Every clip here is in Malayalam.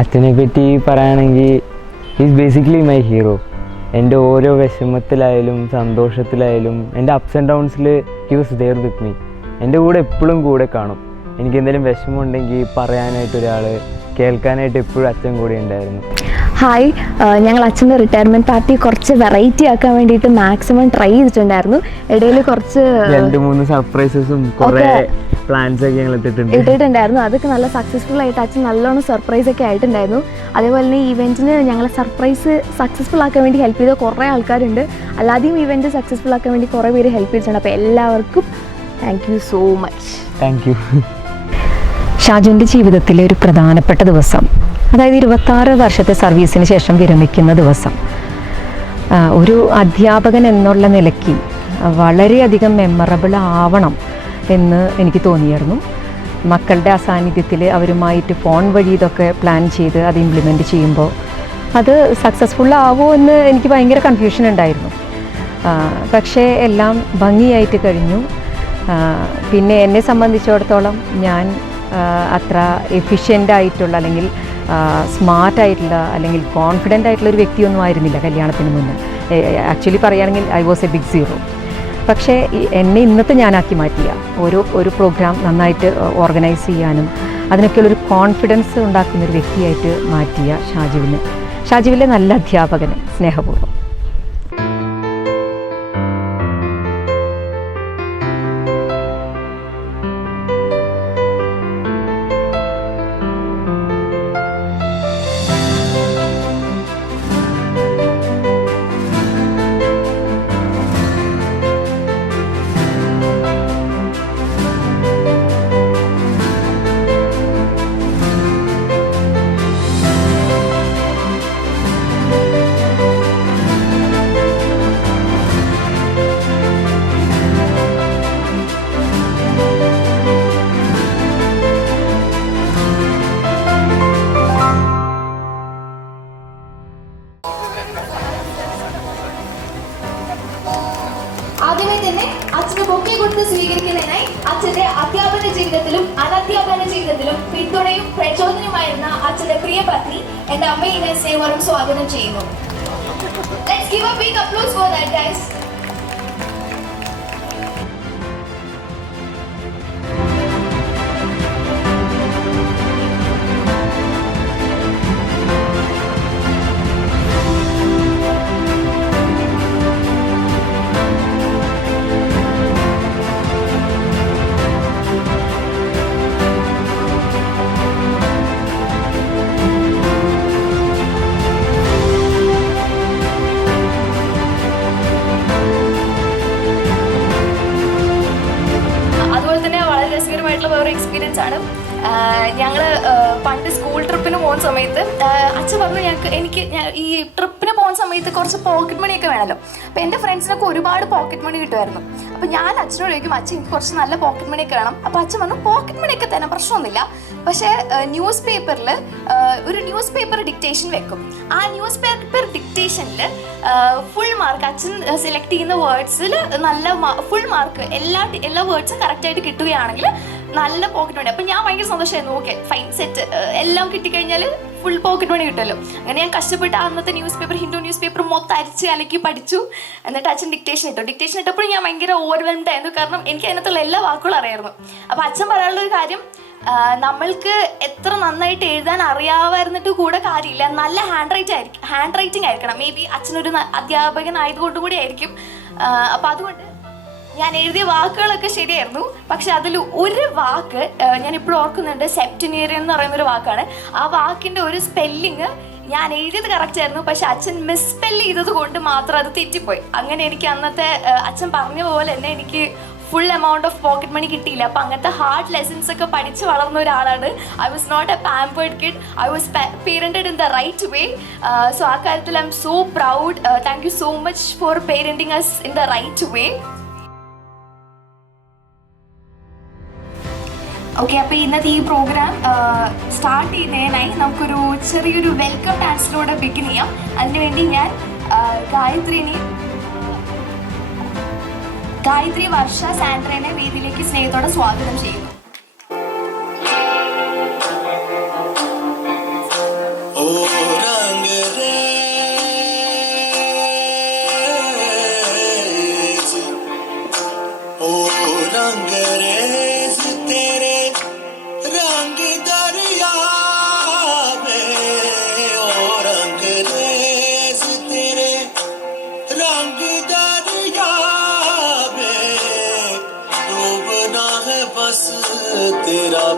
അച്ഛനെ പറ്റി പറയുകയാണെങ്കിൽ ഈസ് ബേസിക്കലി മൈ ഹീറോ. എൻ്റെ ഓരോ വിഷമത്തിലായാലും സന്തോഷത്തിലായാലും എൻ്റെ അപ്സ് ആൻഡ് ഡൗൺസിൽ he was there with me. എൻ്റെ കൂടെ എപ്പോഴും കൂടെ കാണും. എനിക്ക് എന്തെങ്കിലും വിഷമമുണ്ടെങ്കിൽ പറയാനായിട്ടൊരാൾ, കേൾക്കാനായിട്ട് എപ്പോഴും അച്ഛൻ കൂടെ ഉണ്ടായിരുന്നു. ഹായ്, ഞങ്ങൾ അച്ഛൻ്റെ റിട്ടയർമെൻറ്റ് പാർട്ടി കുറച്ച് വെറൈറ്റി ആക്കാൻ വേണ്ടിയിട്ട് മാക്സിമം ട്രൈ ചെയ്തിട്ടുണ്ടായിരുന്നു. ഇടയിൽ കുറച്ച് 2-3 സർപ്രൈസസും കുറേ പ്ലാൻസ് ഒക്കെ ഞങ്ങൾ ഇട്ടിട്ടുണ്ടായിരുന്നു. അതൊക്കെ നല്ല സക്സസ്ഫുൾ ആയിട്ട് അച്ഛൻ നല്ലോണം സർപ്രൈസ് ഒക്കെ ആയിട്ടുണ്ടായിരുന്നു. അതേപോലെ തന്നെ ഈ ഇവൻറ്റിന് ഞങ്ങളെ സർപ്രൈസ് സക്സസ്ഫുൾ ആക്കാൻ വേണ്ടി ഹെൽപ്പ് ചെയ്ത കുറേ ആൾക്കാരുണ്ട്. അല്ലാതെയും ഇവൻറ്റ് സക്സസ്ഫുൾ ആക്കാൻ വേണ്ടി കുറേ പേര് ഹെൽപ്പ് ചെയ്തിട്ടുണ്ട്. അപ്പോൾ എല്ലാവർക്കും thank you so much. Thank you. ഷാജുവിൻ്റെ ജീവിതത്തിലെ ഒരു പ്രധാനപ്പെട്ട ദിവസം, അതായത് 26 വർഷത്തെ സർവീസിന് ശേഷം വിരമിക്കുന്ന ദിവസം, ഒരു അധ്യാപകൻ എന്നുള്ള നിലയ്ക്ക് വളരെയധികം മെമ്മറബിൾ ആവണം എന്ന് എനിക്ക് തോന്നിയായിരുന്നു. മക്കളുടെ അസാന്നിധ്യത്തിൽ അവരുമായിട്ട് ഫോൺ വഴി ഇതൊക്കെ പ്ലാൻ ചെയ്ത് അത് ഇംപ്ലിമെൻറ്റ് ചെയ്യുമ്പോൾ അത് സക്സസ്ഫുൾ ആവുമോ എന്ന് എനിക്ക് ഭയങ്കര കൺഫ്യൂഷൻ ഉണ്ടായിരുന്നു. പക്ഷേ എല്ലാം ഭംഗിയായിട്ട് കഴിഞ്ഞു. പിന്നെ എന്നെ സംബന്ധിച്ചിടത്തോളം ഞാൻ അത്ര എഫിഷ്യൻ്റായിട്ടുള്ള അല്ലെങ്കിൽ സ്മാർട്ടായിട്ടുള്ള അല്ലെങ്കിൽ കോൺഫിഡൻ്റ് ആയിട്ടുള്ള ഒരു വ്യക്തിയൊന്നും ആയിരുന്നില്ല കല്യാണത്തിന് മുന്നേ. ആക്ച്വലി പറയുകയാണെങ്കിൽ I was a big zero. പക്ഷേ എന്നെ ഇന്നത്തെ ഞാനാക്കി മാറ്റിയ ഒരു പ്രോഗ്രാം നന്നായിട്ട് ഓർഗനൈസ് ചെയ്യാനും അതിനൊക്കെയുള്ളൊരു കോൺഫിഡൻസ് ഉണ്ടാക്കുന്നൊരു വ്യക്തിയായിട്ട് മാറ്റിയ ഷാജുവിലെ നല്ല അധ്യാപകന് സ്നേഹപൂർവ്വം. ആദ്യമേ തന്നെ അച്ഛന് ബൊക്കെ കൊടുത്ത് സ്വീകരിക്കുന്നതിനായി അച്ഛന്റെ അധ്യാപന ജീവിതത്തിലും അനധ്യാപന ജീവിതത്തിലും പിന്തുണയും പ്രചോദനവുമായിരുന്ന അച്ഛന്റെ പ്രിയ പത്നി എന്റെ അമ്മയെ സ്നേഹം സ്വാഗതം ചെയ്യുന്നു. Let's give a big applause for that, guys. വേറെ എക്സ്പീരിയൻസ് ആണ്. ഞങ്ങൾ പണ്ട് സ്കൂൾ ട്രിപ്പിന് പോകുന്ന സമയത്ത് അച്ഛൻ പറഞ്ഞു എനിക്ക് ഈ ട്രിപ്പിന് പോകുന്ന സമയത്ത് കുറച്ച് പോക്കറ്റ് മണിയൊക്കെ വേണമല്ലോ. അപ്പോൾ എൻ്റെ ഫ്രണ്ട്സിനൊക്കെ ഒരുപാട് പോക്കറ്റ് മണി കിട്ടുമായിരുന്നു. അപ്പോൾ ഞാൻ അച്ഛനോട് ചോദിക്കും, അച്ഛൻ എനിക്ക് കുറച്ച് നല്ല പോക്കറ്റ് മണിയൊക്കെ വേണം. അപ്പോൾ അച്ഛൻ പറഞ്ഞു പോക്കറ്റ് മണിയൊക്കെ തരാം, പ്രശ്നമൊന്നുമില്ല, പക്ഷേ ന്യൂസ് പേപ്പറിൽ ഒരു ന്യൂസ് പേപ്പർ ഡിക്റ്റേഷൻ വെക്കും. ആ ന്യൂസ് പേപ്പർ ഡിക്റ്റേഷനിൽ ഫുൾ മാർക്ക് അച്ഛൻ സെലക്ട് ചെയ്യുന്ന വേർഡ്സിൽ നല്ല ഫുൾ മാർക്ക് എല്ലാ വേർഡ്സും കറക്റ്റായിട്ട് കിട്ടുകയാണെങ്കിൽ നല്ല പോക്കറ്റ് മണി. അപ്പം ഞാൻ ഭയങ്കര സന്തോഷമായിരുന്നു. ഓക്കെ ഫൈൻ സെറ്റ്, എല്ലാം കിട്ടിക്കഴിഞ്ഞാൽ ഫുൾ പോക്കറ്റ് മണി കിട്ടുമല്ലോ. അങ്ങനെ ഞാൻ കഷ്ടപ്പെട്ട് അന്നത്തെ news paper, Hindu news paper മൊത്തം അരിച്ച് അലക്കി പഠിച്ചു. എന്നിട്ട് അച്ഛൻ ഡിക്റ്റേഷൻ ഇട്ടപ്പോൾ ഞാൻ ഭയങ്കര ഓവർവെൽംഡ് ആയിരുന്നു. കാരണം എനിക്ക് അതിനകത്തുള്ള എല്ലാ വാക്കുകളും അറിയായിരുന്നു. അപ്പോൾ അച്ഛൻ പറയാനുള്ളൊരു കാര്യം, നമ്മൾക്ക് എത്ര നന്നായിട്ട് എഴുതാൻ അറിയാമായിരുന്നിട്ട് കൂടെ കാര്യമില്ല, നല്ല ഹാൻഡ് റൈറ്റിംഗ് ആയിരിക്കണം. മേ ബി അച്ഛനൊരു അധ്യാപകനായതുകൊണ്ട് കൂടി ആയിരിക്കും. അപ്പോൾ അതുകൊണ്ട് ഞാൻ എഴുതിയ വാക്കുകളൊക്കെ ശരിയായിരുന്നു. പക്ഷെ അതിൽ ഒരു വാക്ക് ഞാനിപ്പോഴും ഓർക്കുന്നുണ്ട്, സെപ്റ്റിനേറിയൻ എന്ന് പറയുന്നൊരു വാക്കാണ്. ആ വാക്കിൻ്റെ ഒരു സ്പെല്ലിങ് ഞാൻ എഴുതിയത് കറക്റ്റ് ആയിരുന്നു, പക്ഷെ അച്ഛൻ മിസ്പെല്ല് ചെയ്തത് കൊണ്ട് മാത്രം അത് തെറ്റിപ്പോയി. അങ്ങനെ എനിക്ക് അന്നത്തെ അച്ഛൻ പറഞ്ഞ പോലെ തന്നെ എനിക്ക് full amount of pocket money കിട്ടിയില്ല. അപ്പം അങ്ങനത്തെ ഹാർഡ് ലെസൺസ് ഒക്കെ പഠിച്ച് വളർന്ന ഒരാളാണ്. I was not a pampered kid, I was parented in the right way. So ആ കാര്യത്തിൽ I am so proud. Thank you so much for parenting us in the right way. Okay, അപ്പോൾ ഇന്നത്തെ ഈ പ്രോഗ്രാം സ്റ്റാർട്ട് ചെയ്യുന്നതിനായി നമുക്കൊരു ചെറിയൊരു വെൽക്കം ഡാൻസിലൂടെ ബിഗിൻ ചെയ്യാം. അതിനുവേണ്ടി ഞാൻ ഗായത്രി, വർഷ, സാൻഡ്രേനെ വേദിയിലേക്ക് സ്നേഹത്തോടെ സ്വാഗതം ചെയ്യുന്നു.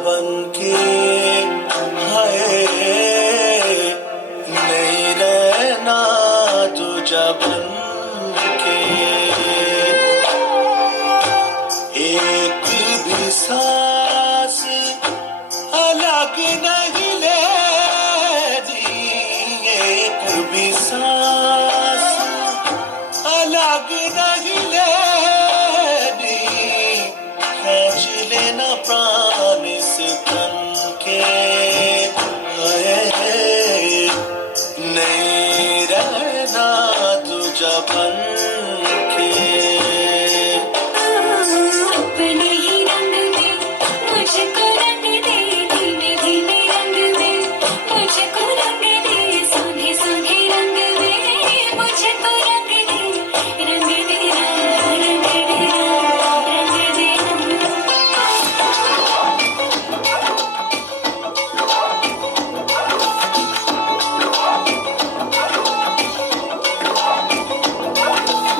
बन के हाय नहीं रहना तुझा बन के एक भी सांस अलग नहीं लेनी एक भी सांस अलग नहीं लेनी खींच लेना प्राण इस तन के नहीं रहना तुझा बन के अपने ही रंग में मुझको रंग दे धीमे धीमे रंग दे मुझको रंग दे संगे संगे रंग दे मुझको रंग दे रंग दे रंग दे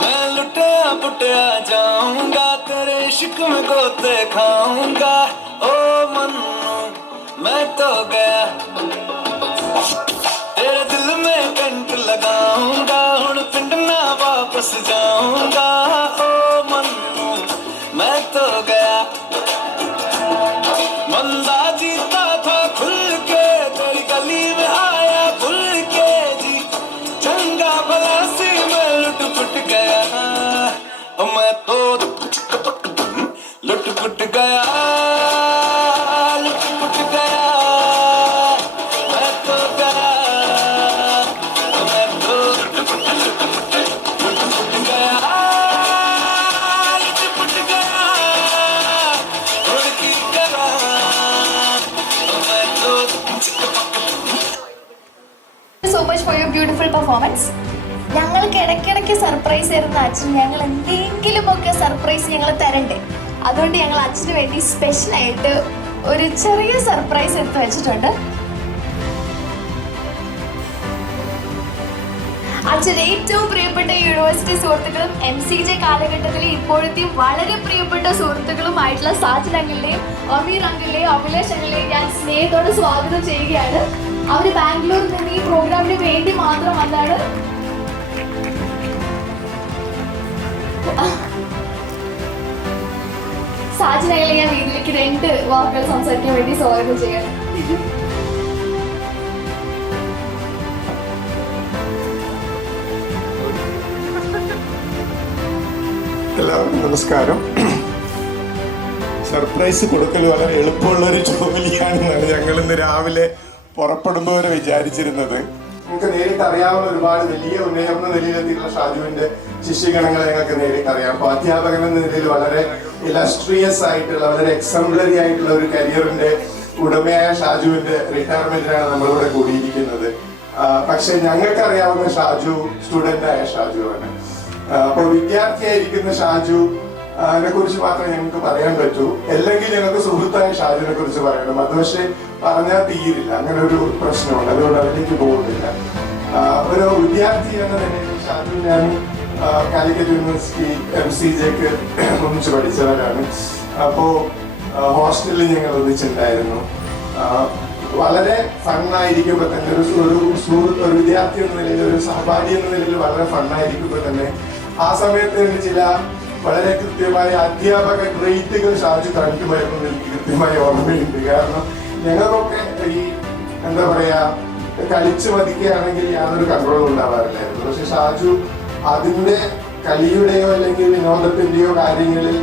मैं लुटिया पुटिया जाऊंगा तेरे इश्क में गोते खाऊंगा ओ मन्नू मैं तो गया तेरे दिल में कंट लगाऊंगा हुण पिंड ना वापस जाऊंगा ओ मन्नू मैं तो गया बंदा जीता था खुल के तेरी गली में आया भूल के जी चंगा भला सी मैं लुट पुट गया मैं तो लुट पुट गया लुट पुट गया मैं तो गया मैं तो लुट पुट गया लुट पुट गया उड़ की करा मैं तो so much for your beautiful performance. ഞങ്ങൾക്ക് ഇടയ്ക്കിടയ്ക്ക് സർപ്രൈസ് തരുന്ന അച്ഛൻ ഞങ്ങൾ എന്തെങ്കിലുമൊക്കെ സർപ്രൈസ് ഞങ്ങൾ തരണ്ടേ, അതുകൊണ്ട് ഞങ്ങൾ അച്ഛന് വേണ്ടി സ്പെഷ്യലായിട്ട് ഒരു ചെറിയ സർപ്രൈസ് എടുത്ത് വെച്ചിട്ടുണ്ട്. അച്ഛൻ ഏറ്റവും പ്രിയപ്പെട്ട യൂണിവേഴ്സിറ്റി സുഹൃത്തുക്കളും MCJ കാലഘട്ടത്തിലെ ഇപ്പോഴത്തെയും വളരെ പ്രിയപ്പെട്ട സുഹൃത്തുക്കളുമായിട്ടുള്ള സാജിൽ അങ്കിളിനെയും അമീർ അങ്കിളിനെയും അഭിലാഷ് അങ്കിളിനെയും ഞാൻ സ്നേഹത്തോടെ സ്വാഗതം ചെയ്യുകയാണ്. അവർ ബാംഗ്ലൂരിൽ നിന്ന് ഈ പ്രോഗ്രാമിന് വേണ്ടി മാത്രം വന്നാണ്. സാജിൽ അങ്കിളെ ഞാൻ വീട്ടിലേക്ക് 2 വാക്കുകൾ സംസാരിക്കാൻ വേണ്ടി സ്വാഗതം ചെയ്യണം. എല്ലാവർക്കും നമസ്കാരം. സർപ്രൈസ് കൊടുക്കൽ വളരെ എളുപ്പമുള്ളൊരു ജോലിയാണെന്നാണ് ഞങ്ങൾ ഇന്ന് രാവിലെ പുറപ്പെടുമ്പോൾ വരെ വിചാരിച്ചിരുന്നത്. നമുക്ക് നേരിട്ട് അറിയാവുന്ന ഒരുപാട് വലിയ ഉയർന്ന നിലയിലെത്തിയിട്ടുള്ള ഷാജുവിന്റെ ശിഷ്യഗണങ്ങളെ ഞങ്ങൾക്ക് നേരിട്ട് അറിയാം. അപ്പോൾ അധ്യാപകൻ എന്ന നിലയിൽ വളരെ ഇലസ്ട്രിയസ് ആയിട്ടുള്ള വളരെ എക്സംപ്ലറി ആയിട്ടുള്ള ഒരു കരിയറിന്റെ ഉടമയായ ഷാജുവിന്റെ റിട്ടയർമെന്റിനാണ് നമ്മളിവിടെ കൂടിയിരിക്കുന്നത്. പക്ഷെ ഞങ്ങൾക്ക് അറിയാവുന്ന ഷാജു സ്റ്റുഡൻ്റായ ഷാജുവാണ്. അപ്പോൾ വിദ്യാർത്ഥിയായിരിക്കുന്ന ഷാജു അതിനെ കുറിച്ച് മാത്രമേ ഞങ്ങൾക്ക് പറയാൻ പറ്റൂ. അല്ലെങ്കിൽ ഞങ്ങൾക്ക് സുഹൃത്തായ ഷാജുവിനെ കുറിച്ച് പറയണം. അത് പക്ഷേ പറഞ്ഞാൽ തീരില്ല, അങ്ങനെ ഒരു പ്രശ്നമുണ്ട്. അതുകൊണ്ട് അതിലേക്ക് പോകുന്നില്ല. ഒരു വിദ്യാർത്ഥി എന്ന നിലയിൽ ഷാജു ഞാൻ കാലിക്കറ്റ് യൂണിവേഴ്സിറ്റി MCJക്ക് ഒന്നിച്ച് പഠിച്ചവരാണ്. അപ്പോൾ ഹോസ്റ്റലിൽ ഞങ്ങൾ ഒന്നിച്ചുണ്ടായിരുന്നു. വളരെ ഫണ്ണായിരിക്കുമ്പോൾ തന്നെ ഒരു വിദ്യാർത്ഥി എന്ന നിലയിൽ ഒരു സഹപാഠി എന്ന നിലയിൽ വളരെ ഫണ്ണായിരിക്കുമ്പോൾ തന്നെ ആ സമയത്ത് ചില വളരെ കൃത്യമായ അധ്യാപക ട്രീറ്റുകൾ ഷാജു കാണിക്കുമായിരുന്നു. എനിക്ക് കൃത്യമായി ഓർമ്മയുണ്ട്. കാരണം ഞങ്ങൾക്കൊക്കെ ഈ എന്താ പറയാ കളിച്ചു മതിക്കുകയാണെങ്കിൽ യാതൊരു കൺട്രോളും ഉണ്ടാവാറില്ലായിരുന്നു. പക്ഷെ ഷാജു അതിൻ്റെ കളിയുടെയോ അല്ലെങ്കിൽ വിനോദത്തിൻ്റെയോ കാര്യങ്ങളിൽ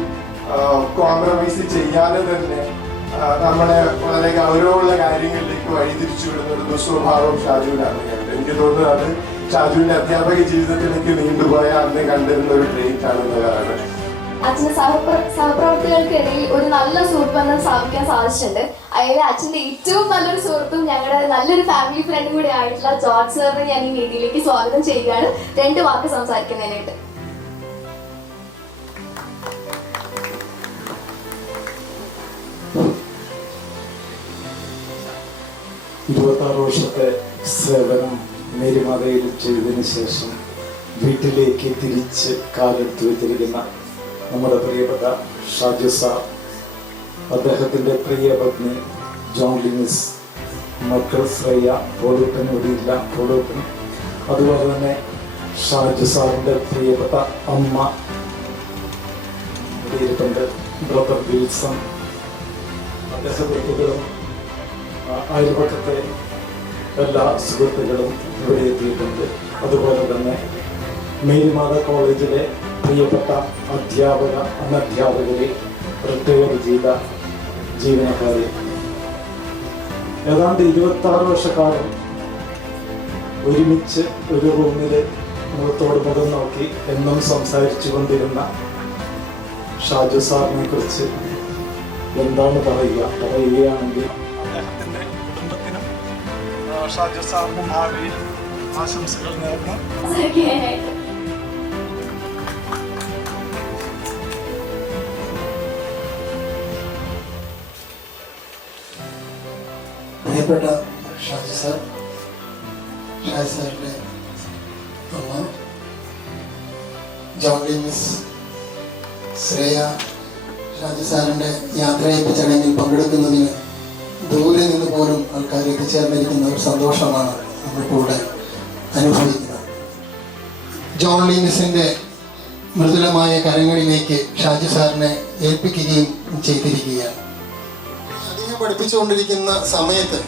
കോംപ്രമൈസ് ചെയ്യാതെ തന്നെ നമ്മളെ വളരെ ഗൗരവമുള്ള കാര്യങ്ങളിലേക്ക് വഴിതിരിച്ചു വിടുന്ന ഒരു ദുസ്വഭാവം ഷാജുവിനാണ് കണ്ടത്. എനിക്ക് തോന്നുന്നത് അത് ഷാജുവിന്റെ അധ്യാപക ജീവിതത്തിലേക്ക് നീണ്ടുപോയ അന്ന് കണ്ടിരുന്ന ഒരു ട്രേറ്റ് ആണെന്നതാണ്. അച്ഛന്റെ സഹപ്രവർത്തകർക്കിടയിൽ ഒരു നല്ല സുഹൃത്ത് ബന്ധം സ്ഥാപിക്കാൻ സാധിച്ചിട്ടുണ്ട്. അതായത് അച്ഛന്റെ ഏറ്റവും നല്ലൊരു സുഹൃത്തും ഞങ്ങളുടെ നല്ലൊരു ഫാമിലി ഫ്രണ്ടും കൂടി ആയിട്ടുള്ള ജോർജ് സാറിനെ ഞാൻ ഈ വേദിയിലേക്ക് സ്വാഗതം ചെയ്യുകയാണ് 2 വാക്ക് സംസാരിക്കുന്നതിനായിട്ട്. 26 വർഷത്തെ സേവനം മേരിമാതയിൽ ചെയ്തതിന് ശേഷം വീട്ടിലേക്ക് തിരിച്ച് കാലെടുത്ത് വെച്ചിരിക്കുന്ന നമ്മുടെ പ്രിയപ്പെട്ട ഷാജു സാർ അദ്ദേഹത്തിൻ്റെ പ്രിയ പത്നി ജോൺ ലിമിസ്, മക്കൾ ശ്രേയ, പോളൂട്ടൻ ഇവിടെയില്ല, പോളൂട്ടൻ, അതുപോലെ തന്നെ ഷാജു സാറിൻ്റെ പ്രിയപ്പെട്ട അമ്മ ഇവിടെയിരിപ്പുണ്ട്, ബ്രദർ വിൽസൺ, സുഹൃത്തുക്കളും അയൽപക്കത്തെ എല്ലാ സുഹൃത്തുക്കളും ഇവിടെ എത്തിയിട്ടുണ്ട്. അതുപോലെ തന്നെ മേരിമാത കോളേജിലെ പ്രിയപ്പെട്ട അധ്യാപക, അനധ്യാപകരെ, റിട്ടയർ ചെയ്ത ജീവനക്കാരെ, ഏതാണ്ട് 26 വർഷക്കാലം ഒരുമിച്ച് ഒരു റൂമിൽ മുഖത്തോട് മുഖം നോക്കി എന്നും സംസാരിച്ചു കൊണ്ടിരുന്ന ഷാജു സാറിനെ കുറിച്ച് എന്താണ് പറയുകയാണെങ്കിൽ അദ്ദേഹത്തിൻ്റെ കുടുംബത്തിനും ഷാജു സാറിനും ഭാവിയിൽ ആശംസകൾ നേർന്നു. പ്രിയപ്പെട്ട ഷാജി സാർ, ഷാജി സാറിൻ്റെ അമ്മ ജോൺ ലിമിസ്, ശ്രേയ, ഷാജി സാറിൻ്റെ യാത്രയയപ്പ് ചടങ്ങിൽ പങ്കെടുക്കുന്നതിന് ദൂരെ നിന്ന് പോലും ആൾക്കാർ എത്തിച്ചേർന്നിരിക്കുന്ന ഒരു സന്തോഷമാണ് നമ്മൾക്കൂടെ അനുഭവിക്കുന്നത്. ജോൺ ലിമിസിൻ്റെ മൃദുലമായ കരങ്ങളിലേക്ക് ഷാജി സാറിനെ ഏൽപ്പിക്കുകയും ചെയ്തിരിക്കുകയാണ്. അദ്ദേഹം പഠിപ്പിച്ചുകൊണ്ടിരിക്കുന്ന സമയത്ത്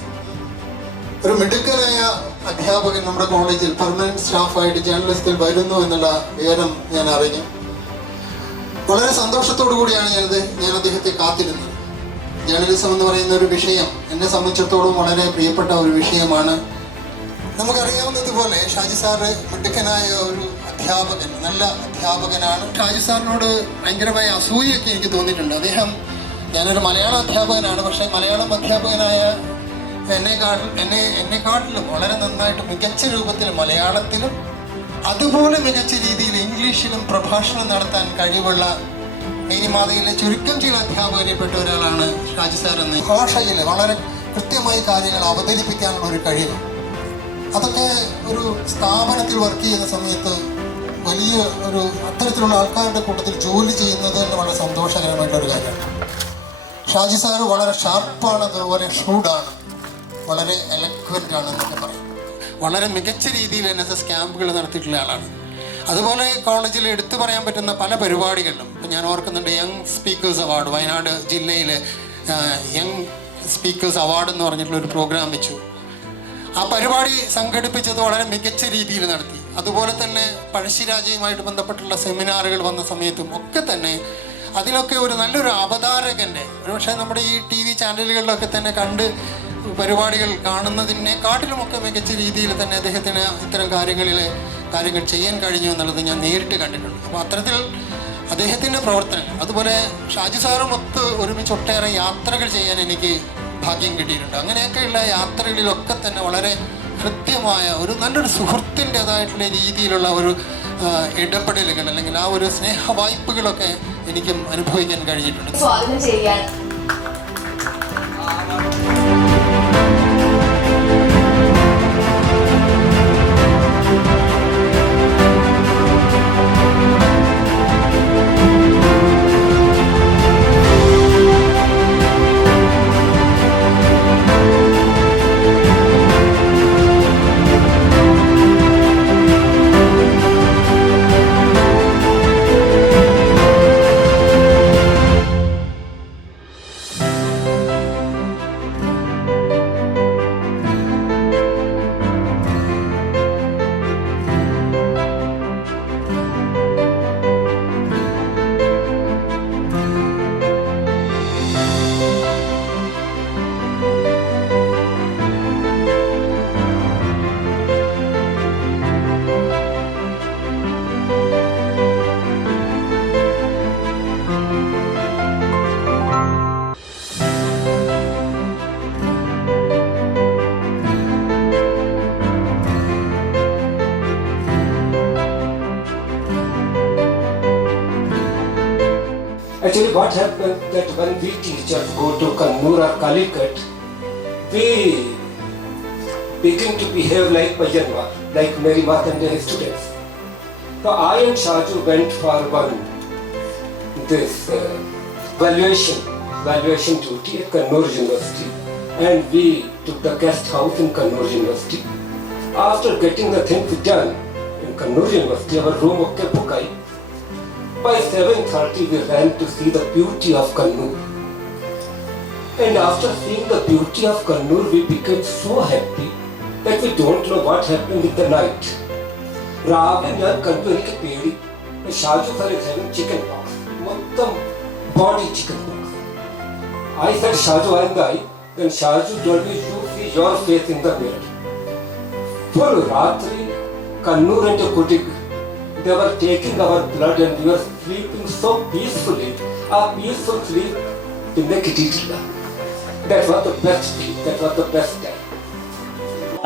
ഒരു മിടുക്കനായ അധ്യാപകൻ നമ്മുടെ കോളേജിൽ പെർമനന്റ് സ്റ്റാഫായിട്ട് ജേർണലിസ്റ്റിൽ വരുന്നു എന്നുള്ള വിവരം ഞാൻ അറിഞ്ഞു. വളരെ സന്തോഷത്തോടു കൂടിയാണ് ഞാൻ അദ്ദേഹത്തെ കാത്തിരുന്നത്. ജേർണലിസം എന്ന് പറയുന്ന ഒരു വിഷയം എന്നെ സംബന്ധിച്ചിടത്തോളം വളരെ പ്രിയപ്പെട്ട ഒരു വിഷയമാണ്. നമുക്കറിയാവുന്നതുപോലെ ഷാജി സാറ് മിടുക്കനായ ഒരു അധ്യാപകൻ, നല്ല അധ്യാപകനാണ്. ഷാജി സാറിനോട് ഭയങ്കരമായ അസൂയൊക്കെ എനിക്ക് തോന്നിയിട്ടുണ്ട്. ഞാനൊരു മലയാളം അധ്യാപകനാണ്, പക്ഷേ മലയാളം അധ്യാപകനായ എന്നെക്കാട്ടിലും വളരെ നന്നായിട്ട് മികച്ച രൂപത്തിൽ മലയാളത്തിലും അതുപോലെ മികച്ച രീതിയിൽ ഇംഗ്ലീഷിലും പ്രഭാഷണം നടത്താൻ കഴിവുള്ള മേരിമാതയിലെ ചുരുക്കം ചില അധ്യാപകരിൽപ്പെട്ട ഒരാളാണ് ഷാജി സാർ എന്ന്. ഭാഷയിൽ വളരെ കൃത്യമായി കാര്യങ്ങൾ അവതരിപ്പിക്കാനുള്ള ഒരു കഴിവ്, അതൊക്കെ ഒരു സ്ഥാപനത്തിൽ വർക്ക് ചെയ്യുന്ന സമയത്ത് വലിയ ഒരു അത്തരത്തിലുള്ള ആൾക്കാരുടെ കൂട്ടത്തിൽ ജോലി ചെയ്യുന്നത് തന്നെ വളരെ സന്തോഷകരമായിട്ടൊരു കാര്യമാണ്. ഷാജി സാർ വളരെ ഷാർപ്പാണ്, അതുപോലെ ഷൂഡാണ്, വളരെ എലക്വൻ്റ് ആണ് എന്നൊക്കെ പറയും. വളരെ മികച്ച രീതിയിൽ NSS ക്യാമ്പുകൾ നടത്തിയിട്ടുള്ള ആളാണ്. അതുപോലെ കോളേജിൽ എടുത്തു പറയാൻ പറ്റുന്ന പല പരിപാടികളിലും ഇപ്പം ഞാൻ ഓർക്കുന്നുണ്ട്, യങ് സ്പീക്കേഴ്സ് അവാർഡ്, വയനാട് ജില്ലയിൽ യങ് സ്പീക്കേഴ്സ് അവാർഡ് എന്ന് പറഞ്ഞിട്ടുള്ളൊരു പ്രോഗ്രാം വെച്ചു. ആ പരിപാടി സംഘടിപ്പിച്ചത് വളരെ മികച്ച രീതിയിൽ നടത്തി. അതുപോലെ തന്നെ പഴശ്ശിരാജയുമായിട്ട് ബന്ധപ്പെട്ടുള്ള സെമിനാറുകൾ വന്ന സമയത്തും ഒക്കെ തന്നെ അതിലൊക്കെ ഒരു നല്ലൊരു അവതാരകൻ്റെ, ഒരുപക്ഷെ നമ്മുടെ ഈ TV ചാനലുകളിലൊക്കെ തന്നെ കണ്ട് പരിപാടികൾ കാണുന്നതിനെക്കാട്ടിലുമൊക്കെ മികച്ച രീതിയിൽ തന്നെ അദ്ദേഹത്തിന് ഇത്തരം കാര്യങ്ങൾ ചെയ്യാൻ കഴിഞ്ഞു എന്നുള്ളത് ഞാൻ നേരിട്ട് കണ്ടിട്ടുണ്ട്. അപ്പോൾ അത്തരത്തിൽ അദ്ദേഹത്തിൻ്റെ പ്രവർത്തനം, അതുപോലെ ഷാജി സാറുമൊത്ത് ഒരുമിച്ച് ഒട്ടേറെ യാത്രകൾ ചെയ്യാൻ എനിക്ക് ഭാഗ്യം കിട്ടിയിട്ടുണ്ട്. അങ്ങനെയൊക്കെയുള്ള യാത്രകളിലൊക്കെ തന്നെ വളരെ കൃത്യമായ ഒരു നല്ലൊരു സുഹൃത്തിൻ്റെതായിട്ടുള്ള രീതിയിലുള്ള ഒരു ഇടപെടലുകൾ അല്ലെങ്കിൽ ആ ഒരു സ്നേഹവായ്പകളൊക്കെ എനിക്കും അനുഭവിക്കാൻ കഴിഞ്ഞിട്ടുണ്ട്. സ്വാഗതം ചെയ്യാൻ Actually, what happened that when we teachers go to Kannur or Calicut, we begin to behave like Payanwar, like Mary Math and their students. So I and Shaju went for this valuation valuation duty at Kannur University, and we took the guest house in Kannur University. After getting the things done in Kannur University, our room okay booked. By 7:30 we ran to see the beauty of Kannur. And after seeing the beauty of Kannur, we became so happy that we don't know what happened in the night. രാവിലെ ഞാൻ കണ്ടു, എനിക്ക് പേടി. Shaju sir is having chicken pox. മൊത്തം body chicken pox. I said, Shaju, I am guy. Then Shaju told me, you see your face in the mirror. Full Ratri, Kannur and Kutik, they were taking our blood and we were sleeping so peacefully. Our peaceful sleep in the Kititilla. That was the best sleep. That was the best time.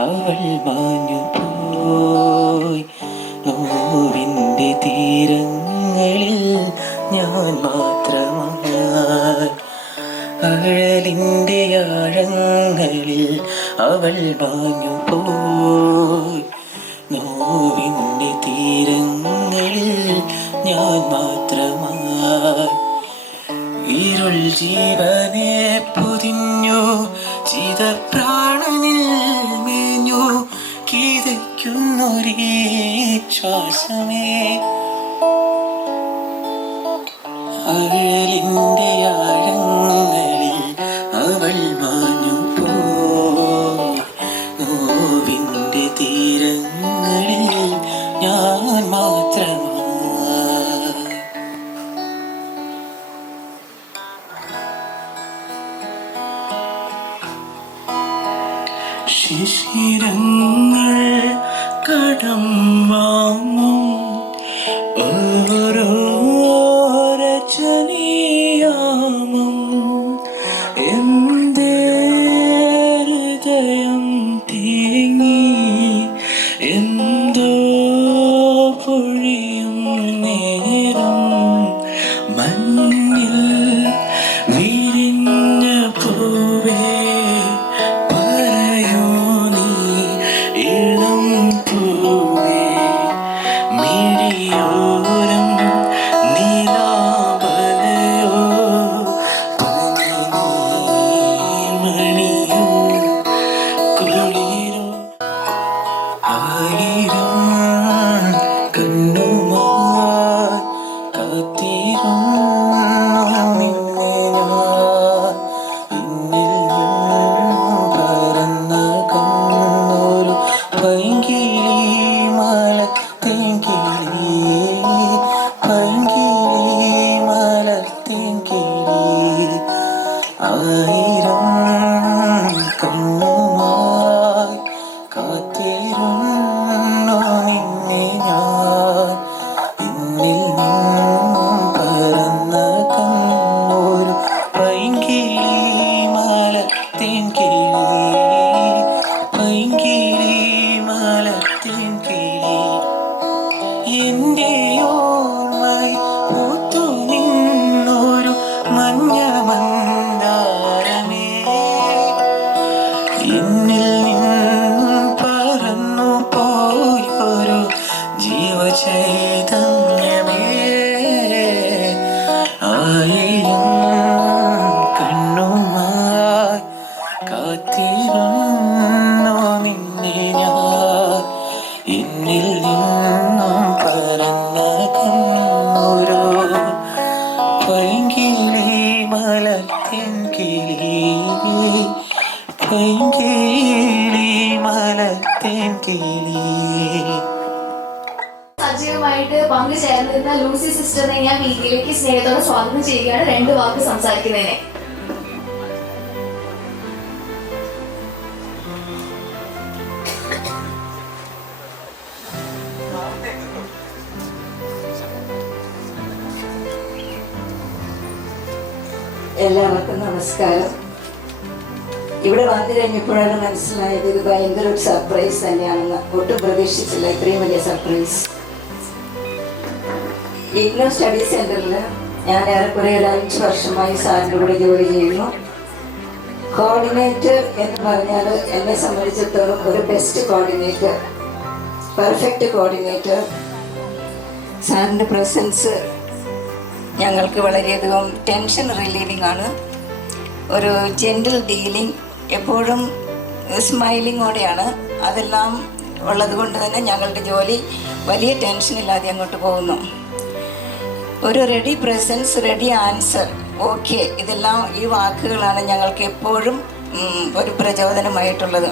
അവൾ മാഞ്ഞു പോയി നോവിൻ്റെ തീരങ്ങളിൽ ഞാൻ മാത്രമായി അഴലിൻ്റെ ആഴങ്ങളിൽ അവൾ മാഞ്ഞു പോയി നോവിൻ്റെ തീരങ്ങളിൽ ഞാൻ മാത്രമായി ഇരുൾ ജീവനെ പൊതിഞ്ഞു ചിതപ്രാണനിൽ മേഞ്ഞു കിതയ്ക്കുന്നൊരേ ശ്വാസമേ അഴലിൻ്റെ ആഴങ്ങളിൽ അവൾ മാഞ്ഞു പോയി നോവിൻ്റെ തീരങ്ങളിൽ ഞാൻ മാത്രമായി ശിശിരങ്ങൾ കടം വാങ്ങും ഓരോ രചനയാമം എന്തേ ഹൃദയം തേങ്ങി എന്തോ പൊഴിയും നേരം മഞ്ഞിൽ വിരിഞ്ഞ പൂവേ സജീവമായിട്ട് പങ്കുചേർന്നിരുന്ന ലൂസി സിസ്റ്ററിനെ ഞാൻ വീട്ടിലേക്ക് സ്നേഹത്തോടെ സ്വാഗതം ചെയ്യുകയാണ്. 2 വാക്ക് സംസാരിക്കുന്നതിനെ. എല്ലാവർക്കും നമസ്കാരം. ഇവിടെ വന്നു കഴിഞ്ഞപ്പോഴാണ് മനസ്സിലായത് ഇത് ഭയങ്കര ഒരു സർപ്രൈസ് തന്നെയാണെന്ന്. ഒട്ടും പ്രതീക്ഷിച്ചില്ല ഇത്രയും വലിയ സർപ്രൈസ്. ഇഗ്നോ സ്റ്റഡി സെന്ററിൽ ഞാൻ ഏറെക്കുറെ ഒരു 5 വർഷമായി സാറിൻ്റെ കൂടെ ജോലി ചെയ്യുന്നു. കോർഡിനേറ്റർ എന്ന് പറഞ്ഞാൽ എന്നെ സംബന്ധിച്ചിടത്തോളം ഒരു ബെസ്റ്റ് കോർഡിനേറ്റർ, പെർഫെക്റ്റ് കോർഡിനേറ്റർ. സാറിൻ്റെ പ്രസൻസ് ഞങ്ങൾക്ക് വളരെയധികം ടെൻഷൻ റിലീവിംഗ് ആണ്. ഒരു ജെൻറ്റിൽ ഡീലിംഗ്, എപ്പോഴും സ്മൈലിങ്ങോടെയാണ്. അതെല്ലാം ഉള്ളത് കൊണ്ട് തന്നെ ഞങ്ങളുടെ ജോലി വലിയ ടെൻഷനില്ലാതെ അങ്ങോട്ട് പോകുന്നു. ഒരു ready presence, ready answer, okay, ഇതെല്ലാം ഈ വാക്കുകളാണ് ഞങ്ങൾക്ക് എപ്പോഴും ഒരു പ്രചോദനമായിട്ടുള്ളത്.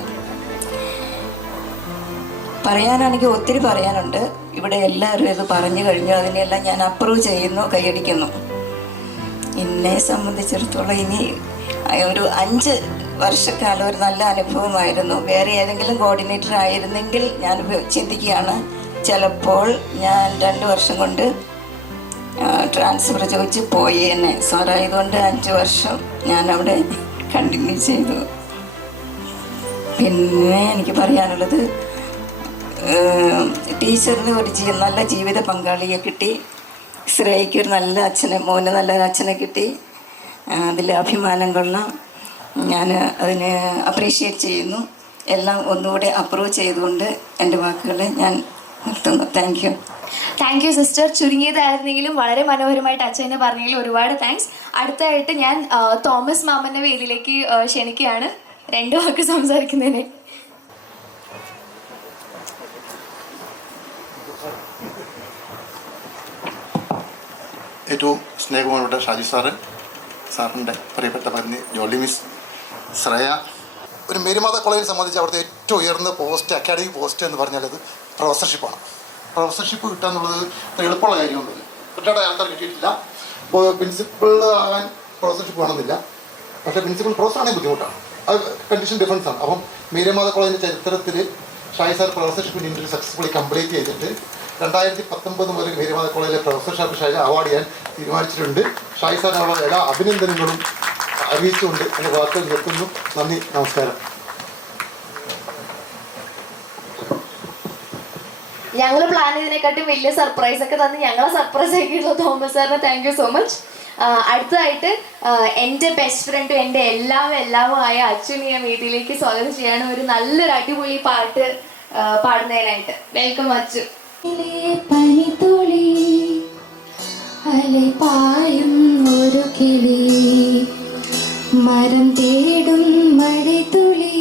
പറയാനാണെങ്കിൽ ഒത്തിരി പറയാനുണ്ട്. ഇവിടെ എല്ലാവരും ഇത് പറഞ്ഞു കഴിഞ്ഞു. അതിനെല്ലാം ഞാൻ അപ്രൂവ് ചെയ്യുന്നു, കൈയടിക്കുന്നു. എന്നെ സംബന്ധിച്ചിടത്തോളം ഇനി ഒരു 5 വർഷക്കാലം ഒരു നല്ല അനുഭവമായിരുന്നു. വേറെ ഏതെങ്കിലും കോർഡിനേറ്റർ ആയിരുന്നെങ്കിൽ ഞാൻ ചിന്തിക്കുകയാണ്, ചിലപ്പോൾ ഞാൻ 2 വർഷം കൊണ്ട് ട്രാൻസ്ഫർ ചോദിച്ച് പോയി എന്നെ. സാറായതുകൊണ്ട് 5 വർഷം ഞാൻ അവിടെ കണ്ടിന്യൂ ചെയ്തു. പിന്നെ എനിക്ക് പറയാനുള്ളത്, ടീച്ചറിന് ഒരു നല്ല ജീവിത പങ്കാളിയെ കിട്ടി. ശ്രേയയ്ക്ക് ഒരു നല്ല അച്ഛനെ, മോന് നല്ലൊരു അച്ഛനെ കിട്ടി. അതിൽ അഭിമാനം കൊള്ളാം. ഞാൻ അതിനെ അപ്രീഷിയേറ്റ് ചെയ്യുന്നു. എല്ലാം ഒന്നുകൂടെ അപ്രൂവ് ചെയ്തുകൊണ്ട് എൻ്റെ വാക്കുകളെ ഞാൻ നിർത്തുന്നു. Thank you. Thank you sister. ചുരുങ്ങിയതായിരുന്നെങ്കിലും വളരെ മനോഹരമായിട്ട് അച്ഛനെ പറഞ്ഞെങ്കിലും ഒരുപാട് താങ്ക്സ്. അടുത്തായിട്ട് ഞാൻ തോമസ് മാമൻ്റെ വേദിയിലേക്ക് ക്ഷണിക്കുകയാണ് 2 വാക്ക് സംസാരിക്കുന്നതിന്. ഏറ്റവും സ്നേഹമുള്ള ഷാജി സാറിൻ്റെ പ്രിയപ്പെട്ട പത്നി ജോളി മിസ് ശ്രേയ. ഒരു മേരിമാത കോളേജിനെ സംബന്ധിച്ച് അവിടുത്തെ ഏറ്റവും ഉയർന്ന പോസ്റ്റ്, അക്കാഡമിക് പോസ്റ്റ് എന്ന് പറഞ്ഞാൽ അത് പ്രൊഫസർഷിപ്പാണ്. പ്രൊഫസർഷിപ്പ് കിട്ടുക എന്നുള്ളത് എളുപ്പമുള്ള കാര്യമൊന്നുമില്ല. റിട്ടയർഡ് ആൾക്കാർ കിട്ടിയിട്ടില്ല. ഇപ്പോൾ പ്രിൻസിപ്പൾ ആകാൻ പ്രൊഫസർഷിപ്പ് വേണമെന്നില്ല. പക്ഷേ പ്രിൻസിപ്പൽ പ്രൊഫസർ ആണെങ്കിൽ ബുദ്ധിമുട്ടാണ്. അത് കണ്ടീഷൻ ഡിഫറൻസ് ആണ്. അപ്പം മേരിമാത കോളേജിൻ്റെ ചരിത്രത്തിൽ ഷാജി സാർ പ്രൊഫസർഷിപ്പിൻ്റെ ഇൻ്റർവ്യൂ സക്സസ്ഫുള്ളി കംപ്ലീറ്റ് ചെയ്തിട്ട് 2019 മുതൽ മേരിമാത കോളേജിലെ പ്രൊഫസർഷിപ്പ് ഷാജി അവാർഡ് ചെയ്യാൻ തീരുമാനിച്ചിട്ടുണ്ട്. ഷാജി സാറിനുള്ള എല്ലാ അഭിനന്ദനങ്ങളും അറിയിച്ചുകൊണ്ട് എൻ്റെ വാക്കുകൾ നിർത്തുന്നു. നന്ദി, നമസ്കാരം. ഞങ്ങൾ പ്ലാൻ ചെയ്തതിനെക്കാട്ടും വലിയ സർപ്രൈസ് ഒക്കെ തന്ന് ഞങ്ങളെ സർപ്രൈസ് ആക്കിയിട്ടുള്ള തോമസ് സാറിന് താങ്ക് യു സോ മച്ച്. അടുത്തതായിട്ട് എൻ്റെ ബെസ്റ്റ് ഫ്രണ്ടും എൻ്റെ എല്ലാവുമായ അച്ഛനെയും വേദിയിലേക്ക് സ്വാഗതം ചെയ്യാണ് ഒരു നല്ലൊരു അടിപൊളി പാട്ട് പാടുന്നതിനായിട്ട്. വെൽക്കം അച്ചു. പനിത്തുളി അലപായും ഒരു കിളി, മരം തേടും മഴത്തുളി,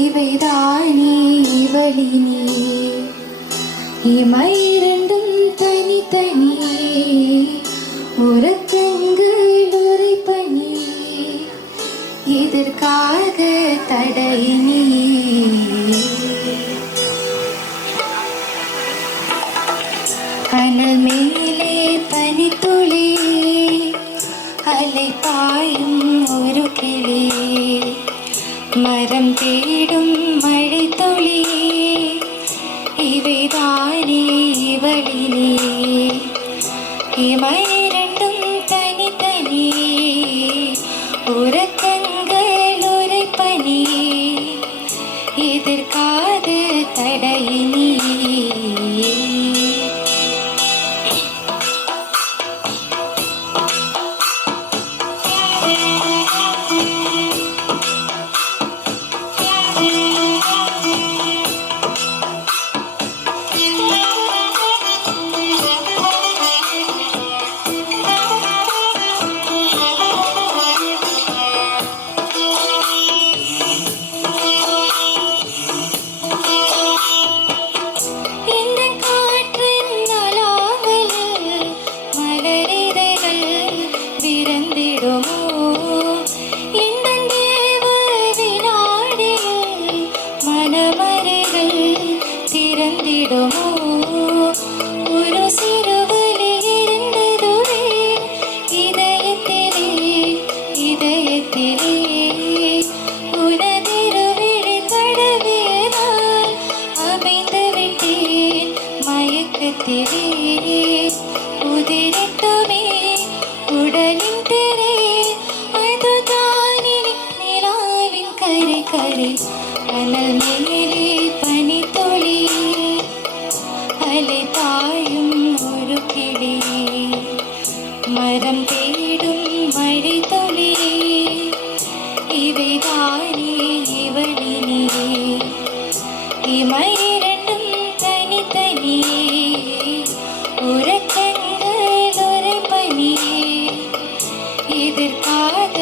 ഇവരാണി ഇവളിനി, ഇമൈരണ്ടും തനി തനി, ഉറക്കങ്ങൾ ഉറപ്പനി, இதற்காக தடையினி. കനൽ മേലെ പനിത്തുളി അലപായും ഒരു കിളി, മരം തേടും മഴത്തുളി, ഇവരാണി ഇവളിനി, ഇമൈരണ്ടും തനി തനി, ഉറക്കങ്ങൾ ഉറപ്പനി, இதற்காக தடையினி. മരം തേടും മഴത്തുളി, ഇവരാണി ഇവളിനി, ഇമൈരണ്ടും തനി തനി, ഉറക്കങ്ങൾ ഉറപ്പനി, இதற்காக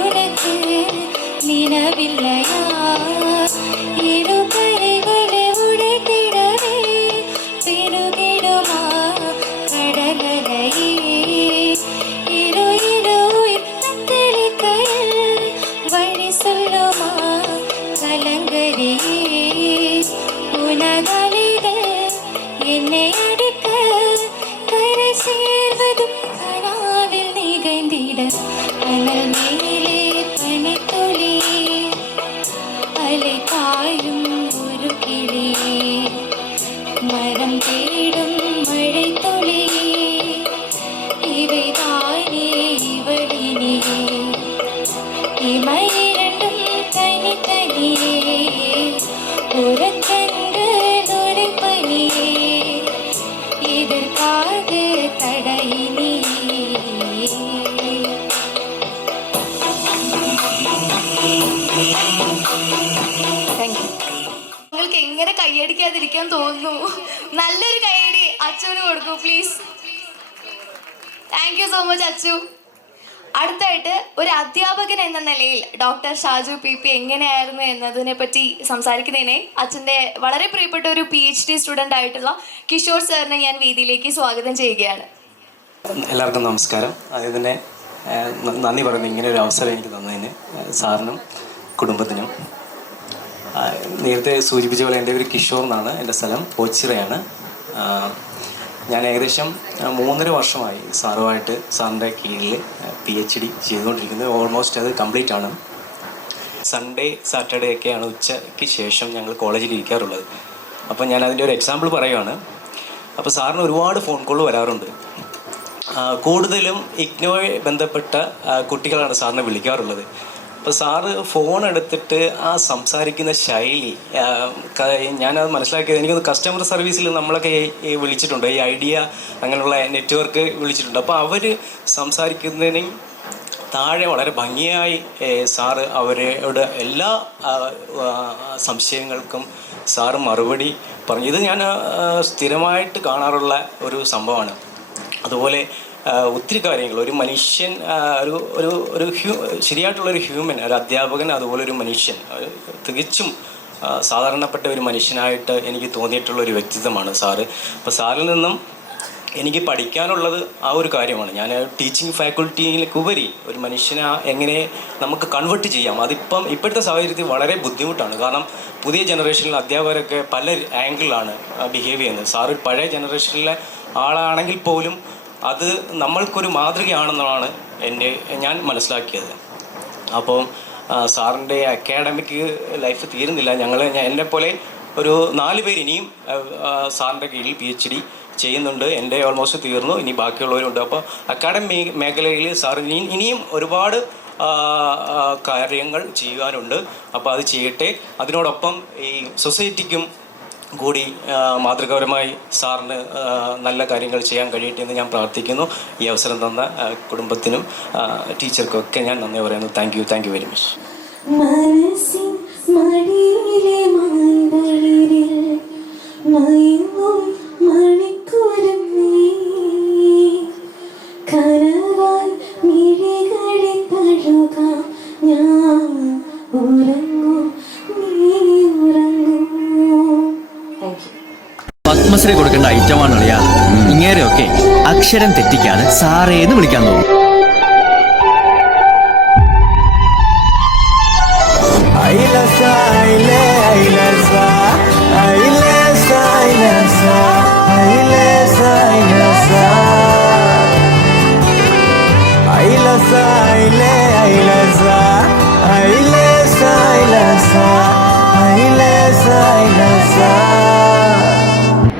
உனக்கு நினைவில்லையா இரு கரைகளை உடைத்திடவே பெருகிடுமா கடலலையே இரு இரு உயிர் தத்தளிக்கையில் வழி சொல்லுமா கலங்கரையே உனதலிகள் என்னை அடிக்க கரை சேர்வதும் கனாவில் நிகழ்ந்திட அனல் மேலே பனித்துளி அலை பாயும் ஒரு கிளி மரம் தேடும் மழை துளி இவை தானே இவளினியே இமையிரண்டும் தனித்தனியே ஒரு கண்கள் ஒரு பனியே இதற்காக தடையினியே നിങ്ങൾക്ക് എങ്ങനെ കൈയടിക്കാതിരിക്കാൻ തോന്നുന്നു? നല്ലൊരു കൈയടി അച്ചുവിന് കൊടുക്കൂ please. Thank you so much Achu. അടുത്തായിട്ട് ഒരു അധ്യാപകൻ എന്ന നിലയിൽ ഡോക്ടർ ഷാജു PP എങ്ങനെയായിരുന്നു എന്നതിനെ പറ്റി സംസാരിക്കുന്നതിനെ അച്ഛൻ്റെ വളരെ പ്രിയപ്പെട്ട ഒരു PhD സ്റ്റുഡൻ്റ് ആയിട്ടുള്ള കിഷോർ സാറിനെ ഞാൻ വേദിയിലേക്ക് സ്വാഗതം ചെയ്യുകയാണ്. എല്ലാവർക്കും നമസ്കാരം. ആദ്യം തന്നെ നന്ദി പറയുന്നു ഇങ്ങനെ ഒരു അവസരം എനിക്ക് തന്നതിന് സാറിനും കുടുംബത്തിനും. നേരത്തെ സൂചിപ്പിച്ച പോലെ എൻ്റെ ഒരു കിഷോർ എന്നാണ്, എൻ്റെ സ്ഥലം ഓച്ചിറയാണ്. ഞാൻ ഏകദേശം 3.5 വർഷമായി സാറിൻ്റെ കീഴിൽ PhD ചെയ്തുകൊണ്ടിരിക്കുന്നത്. ഓൾമോസ്റ്റ് അത് കംപ്ലീറ്റ് ആണ്. സൺഡേ സാറ്റർഡേ ഒക്കെയാണ് ഉച്ചയ്ക്ക് ശേഷം ഞങ്ങൾ കോളേജിൽ ഇരിക്കാറുള്ളത്. അപ്പോൾ ഞാൻ അതിൻ്റെ ഒരു എക്സാമ്പിൾ പറയുകയാണ്. അപ്പോൾ സാറിന് ഒരുപാട് ഫോൺ കോൾ വരാറുണ്ട്. കൂടുതലും ഇഗ്നോയെ ബന്ധപ്പെട്ട കുട്ടികളാണ് സാറിനെ വിളിക്കാറുള്ളത്. അപ്പോൾ സാറ് ഫോൺ എടുത്തിട്ട് ആ സംസാരിക്കുന്ന ശൈലി ഞാനത് മനസ്സിലാക്കിയത്, എനിക്കൊന്ന് കസ്റ്റമർ സർവീസിൽ നമ്മളൊക്കെ വിളിച്ചിട്ടുണ്ട്, ഈ ഐഡിയ അങ്ങനെയുള്ള നെറ്റ്വർക്ക് വിളിച്ചിട്ടുണ്ട്. അപ്പോൾ അവർ സംസാരിക്കുന്നതിന് താഴെ വളരെ ഭംഗിയായി സാറ് അവരുടെ എല്ലാ സംശയങ്ങൾക്കും സാറ് മറുപടി പറഞ്ഞു. ഇത് ഞാൻ സ്ഥിരമായിട്ട് കാണാറുള്ള ഒരു സംഭവമാണ്. അതുപോലെ ഒത്തിരി കാര്യങ്ങൾ ഒരു മനുഷ്യൻ ഒരു ശരിയായിട്ടുള്ളൊരു ഹ്യൂമൻ, ഒരു അധ്യാപകൻ, അതുപോലെ ഒരു മനുഷ്യൻ, തികച്ചും സാധാരണപ്പെട്ട ഒരു മനുഷ്യനായിട്ട് എനിക്ക് തോന്നിയിട്ടുള്ളൊരു വ്യക്തിത്വമാണ് സാറ്. അപ്പോൾ സാറിൽ നിന്നും എനിക്ക് പഠിക്കാനുള്ളത് ആ ഒരു കാര്യമാണ്. ഞാൻ ടീച്ചിങ് ഫാക്കൽറ്റിയിലേക്കുപരി ഒരു മനുഷ്യനെ എങ്ങനെ നമുക്ക് കൺവേർട്ട് ചെയ്യാം, ഇപ്പോഴത്തെ സാഹചര്യത്തിൽ വളരെ ബുദ്ധിമുട്ടാണ്. കാരണം പുതിയ ജനറേഷനിൽ അധ്യാപകരൊക്കെ പല ആംഗിളിലാണ് ബിഹേവ് ചെയ്യുന്നത്. സാറ് പഴയ ജനറേഷനിലെ ആളാണെങ്കിൽ പോലും അത് നമ്മൾക്കൊരു മാതൃകയാണെന്നാണ് ഞാൻ മനസ്സിലാക്കിയത്. അപ്പോൾ സാറിൻ്റെ അക്കാഡമിക് ലൈഫ് തീരുന്നില്ല. എന്നെപ്പോലെ ഒരു 4 പേര് ഇനിയും സാറിൻ്റെ കീഴിൽ PhD ചെയ്യുന്നുണ്ട്. എൻ്റെ ഓൾമോസ്റ്റ് തീർന്നു, ഇനി ബാക്കിയുള്ളവരുണ്ട്. അപ്പോൾ അക്കാഡമിക് മേഖലയിൽ സാർ ഇനിയും ഒരുപാട് കാര്യങ്ങൾ ചെയ്യാനുണ്ട്. അപ്പോൾ അത് ചെയ്യട്ടെ. അതിനോടൊപ്പം ഈ സൊസൈറ്റിക്കും കൂടി മാതൃകാപരമായി സാറിന് നല്ല കാര്യങ്ങൾ ചെയ്യാൻ കഴിയട്ടെ എന്ന് ഞാൻ പ്രാർത്ഥിക്കുന്നു. ഈ അവസരം തന്ന കുടുംബത്തിനും ടീച്ചർക്കും ഒക്കെ ഞാൻ നന്ദി പറയുന്നു. Thank you very much. Padmashri കൊടുക്കേണ്ട ഐറ്റമാണ് അറിയാ. ഇങ്ങേരെയൊക്കെ അക്ഷരം തെറ്റിക്കാതെ സാറേന്ന് വിളിക്കാൻ തോന്നും.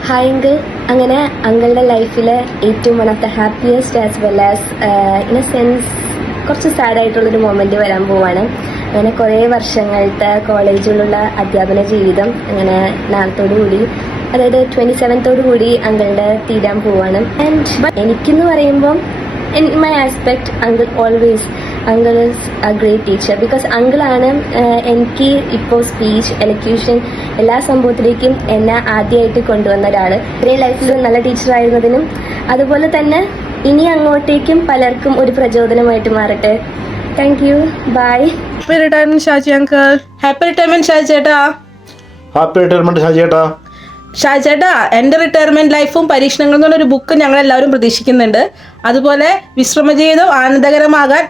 Hi uncle. അങ്ങനെ അങ്കിളുടെ ലൈഫിലെ ഏറ്റവും one of the happiest as well as in a sense കുറച്ച് സാഡായിട്ടുള്ളൊരു മൊമെൻ്റ് വരാൻ പോവാണ്. അങ്ങനെ കുറേ വർഷങ്ങളുടെ കോളേജിലുള്ള അധ്യാപന ജീവിതം അങ്ങനെ നാളത്തോടുകൂടി, അതായത് 27th കൂടി അങ്കിളുടെ തീരാൻ പോവാണ്. ആൻഡ് എനിക്കെന്ന് പറയുമ്പം in my aspect, uncle is a great teacher because uncle ആണ് എനിക്ക് ഇപ്പോൾ സ്പീച്ച്, എലക്യൂഷൻ എല്ലാ സംഭവത്തിലേക്കും എന്നെ ആദ്യമായിട്ട് കൊണ്ടുവന്ന ഒരാൾ. ഇത്രയും ലൈഫിൽ നല്ല ടീച്ചറായിരുന്നതിനും അതുപോലെ തന്നെ ഇനി അങ്ങോട്ടേക്കും പലർക്കും ഒരു പ്രചോദനമായിട്ട് മാറട്ടെ. Thank you, bye. Happy retirement Shaji uncle. Happy retirement Shaji ചേട്ടാ. ഹാപ്പി റിട്ടയർമെന്റ് ഷാജി ചേട്ടാ. ഷാജി ചേട്ടാ, എൻ്റെ റിട്ടയർമെന്റ് ലൈഫും പരീക്ഷണങ്ങളും എന്നുള്ളൊരു ബുക്ക് ഞങ്ങൾ എല്ലാവരും പ്രതീക്ഷിക്കുന്നുണ്ട്. അതുപോലെ വിശ്രമജീവിതം ആനന്ദകരമാകാൻ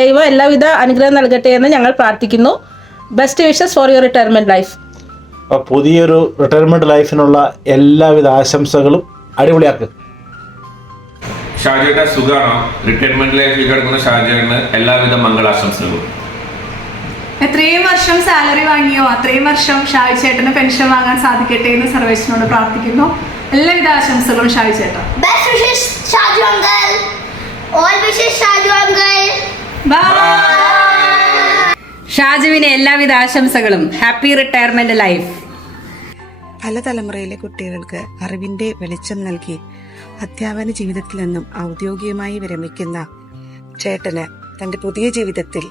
ദൈവം എല്ലാവിധ അനുഗ്രഹം നൽകട്ടെ എന്ന് ഞങ്ങൾ പ്രാർത്ഥിക്കുന്നു. Best wishes for your retirement life. പുതിയൊരു റിട്ടയർമെന്റ് ലൈഫിനുള്ള എല്ലാവിധ ആശംസകളും അടിപൊളിയാക്കുക. ഷാജിയുടെ സുഖമാണോ? റിട്ടയർമെന്റ് ലൈഫിൽ കിടക്കുന്ന ഷാജിയുടെ എല്ലാവിധ മംഗളാശംസകളും. എത്രയും വർഷം സാലറി വാങ്ങിയോ അത്രയും വർഷം ഷാജി ചേട്ടന് പെൻഷൻ വാങ്ങാൻ സാധിക്കട്ടെ എന്ന് സർവേശ്വരനോട് പ്രാർത്ഥിക്കുന്നു. എല്ലാവിധ ആശംസകളും ഷാജി ചേട്ടാ. Best wishes Shaju uncle. All wishes Shaju uncle. ഷാജുവിന് എല്ലാവിധ ആശംസകളും. Happy retirement life. പല തലമുറയിലെ കുട്ടികൾക്ക് അറിവിന്റെ വെളിച്ചം നൽകി അധ്യാപന ജീവിതത്തിൽ നിന്നും ഔദ്യോഗികമായി വിരമിക്കുന്ന ചേട്ടന് തന്റെ പുതിയ ജീവിതത്തിൽ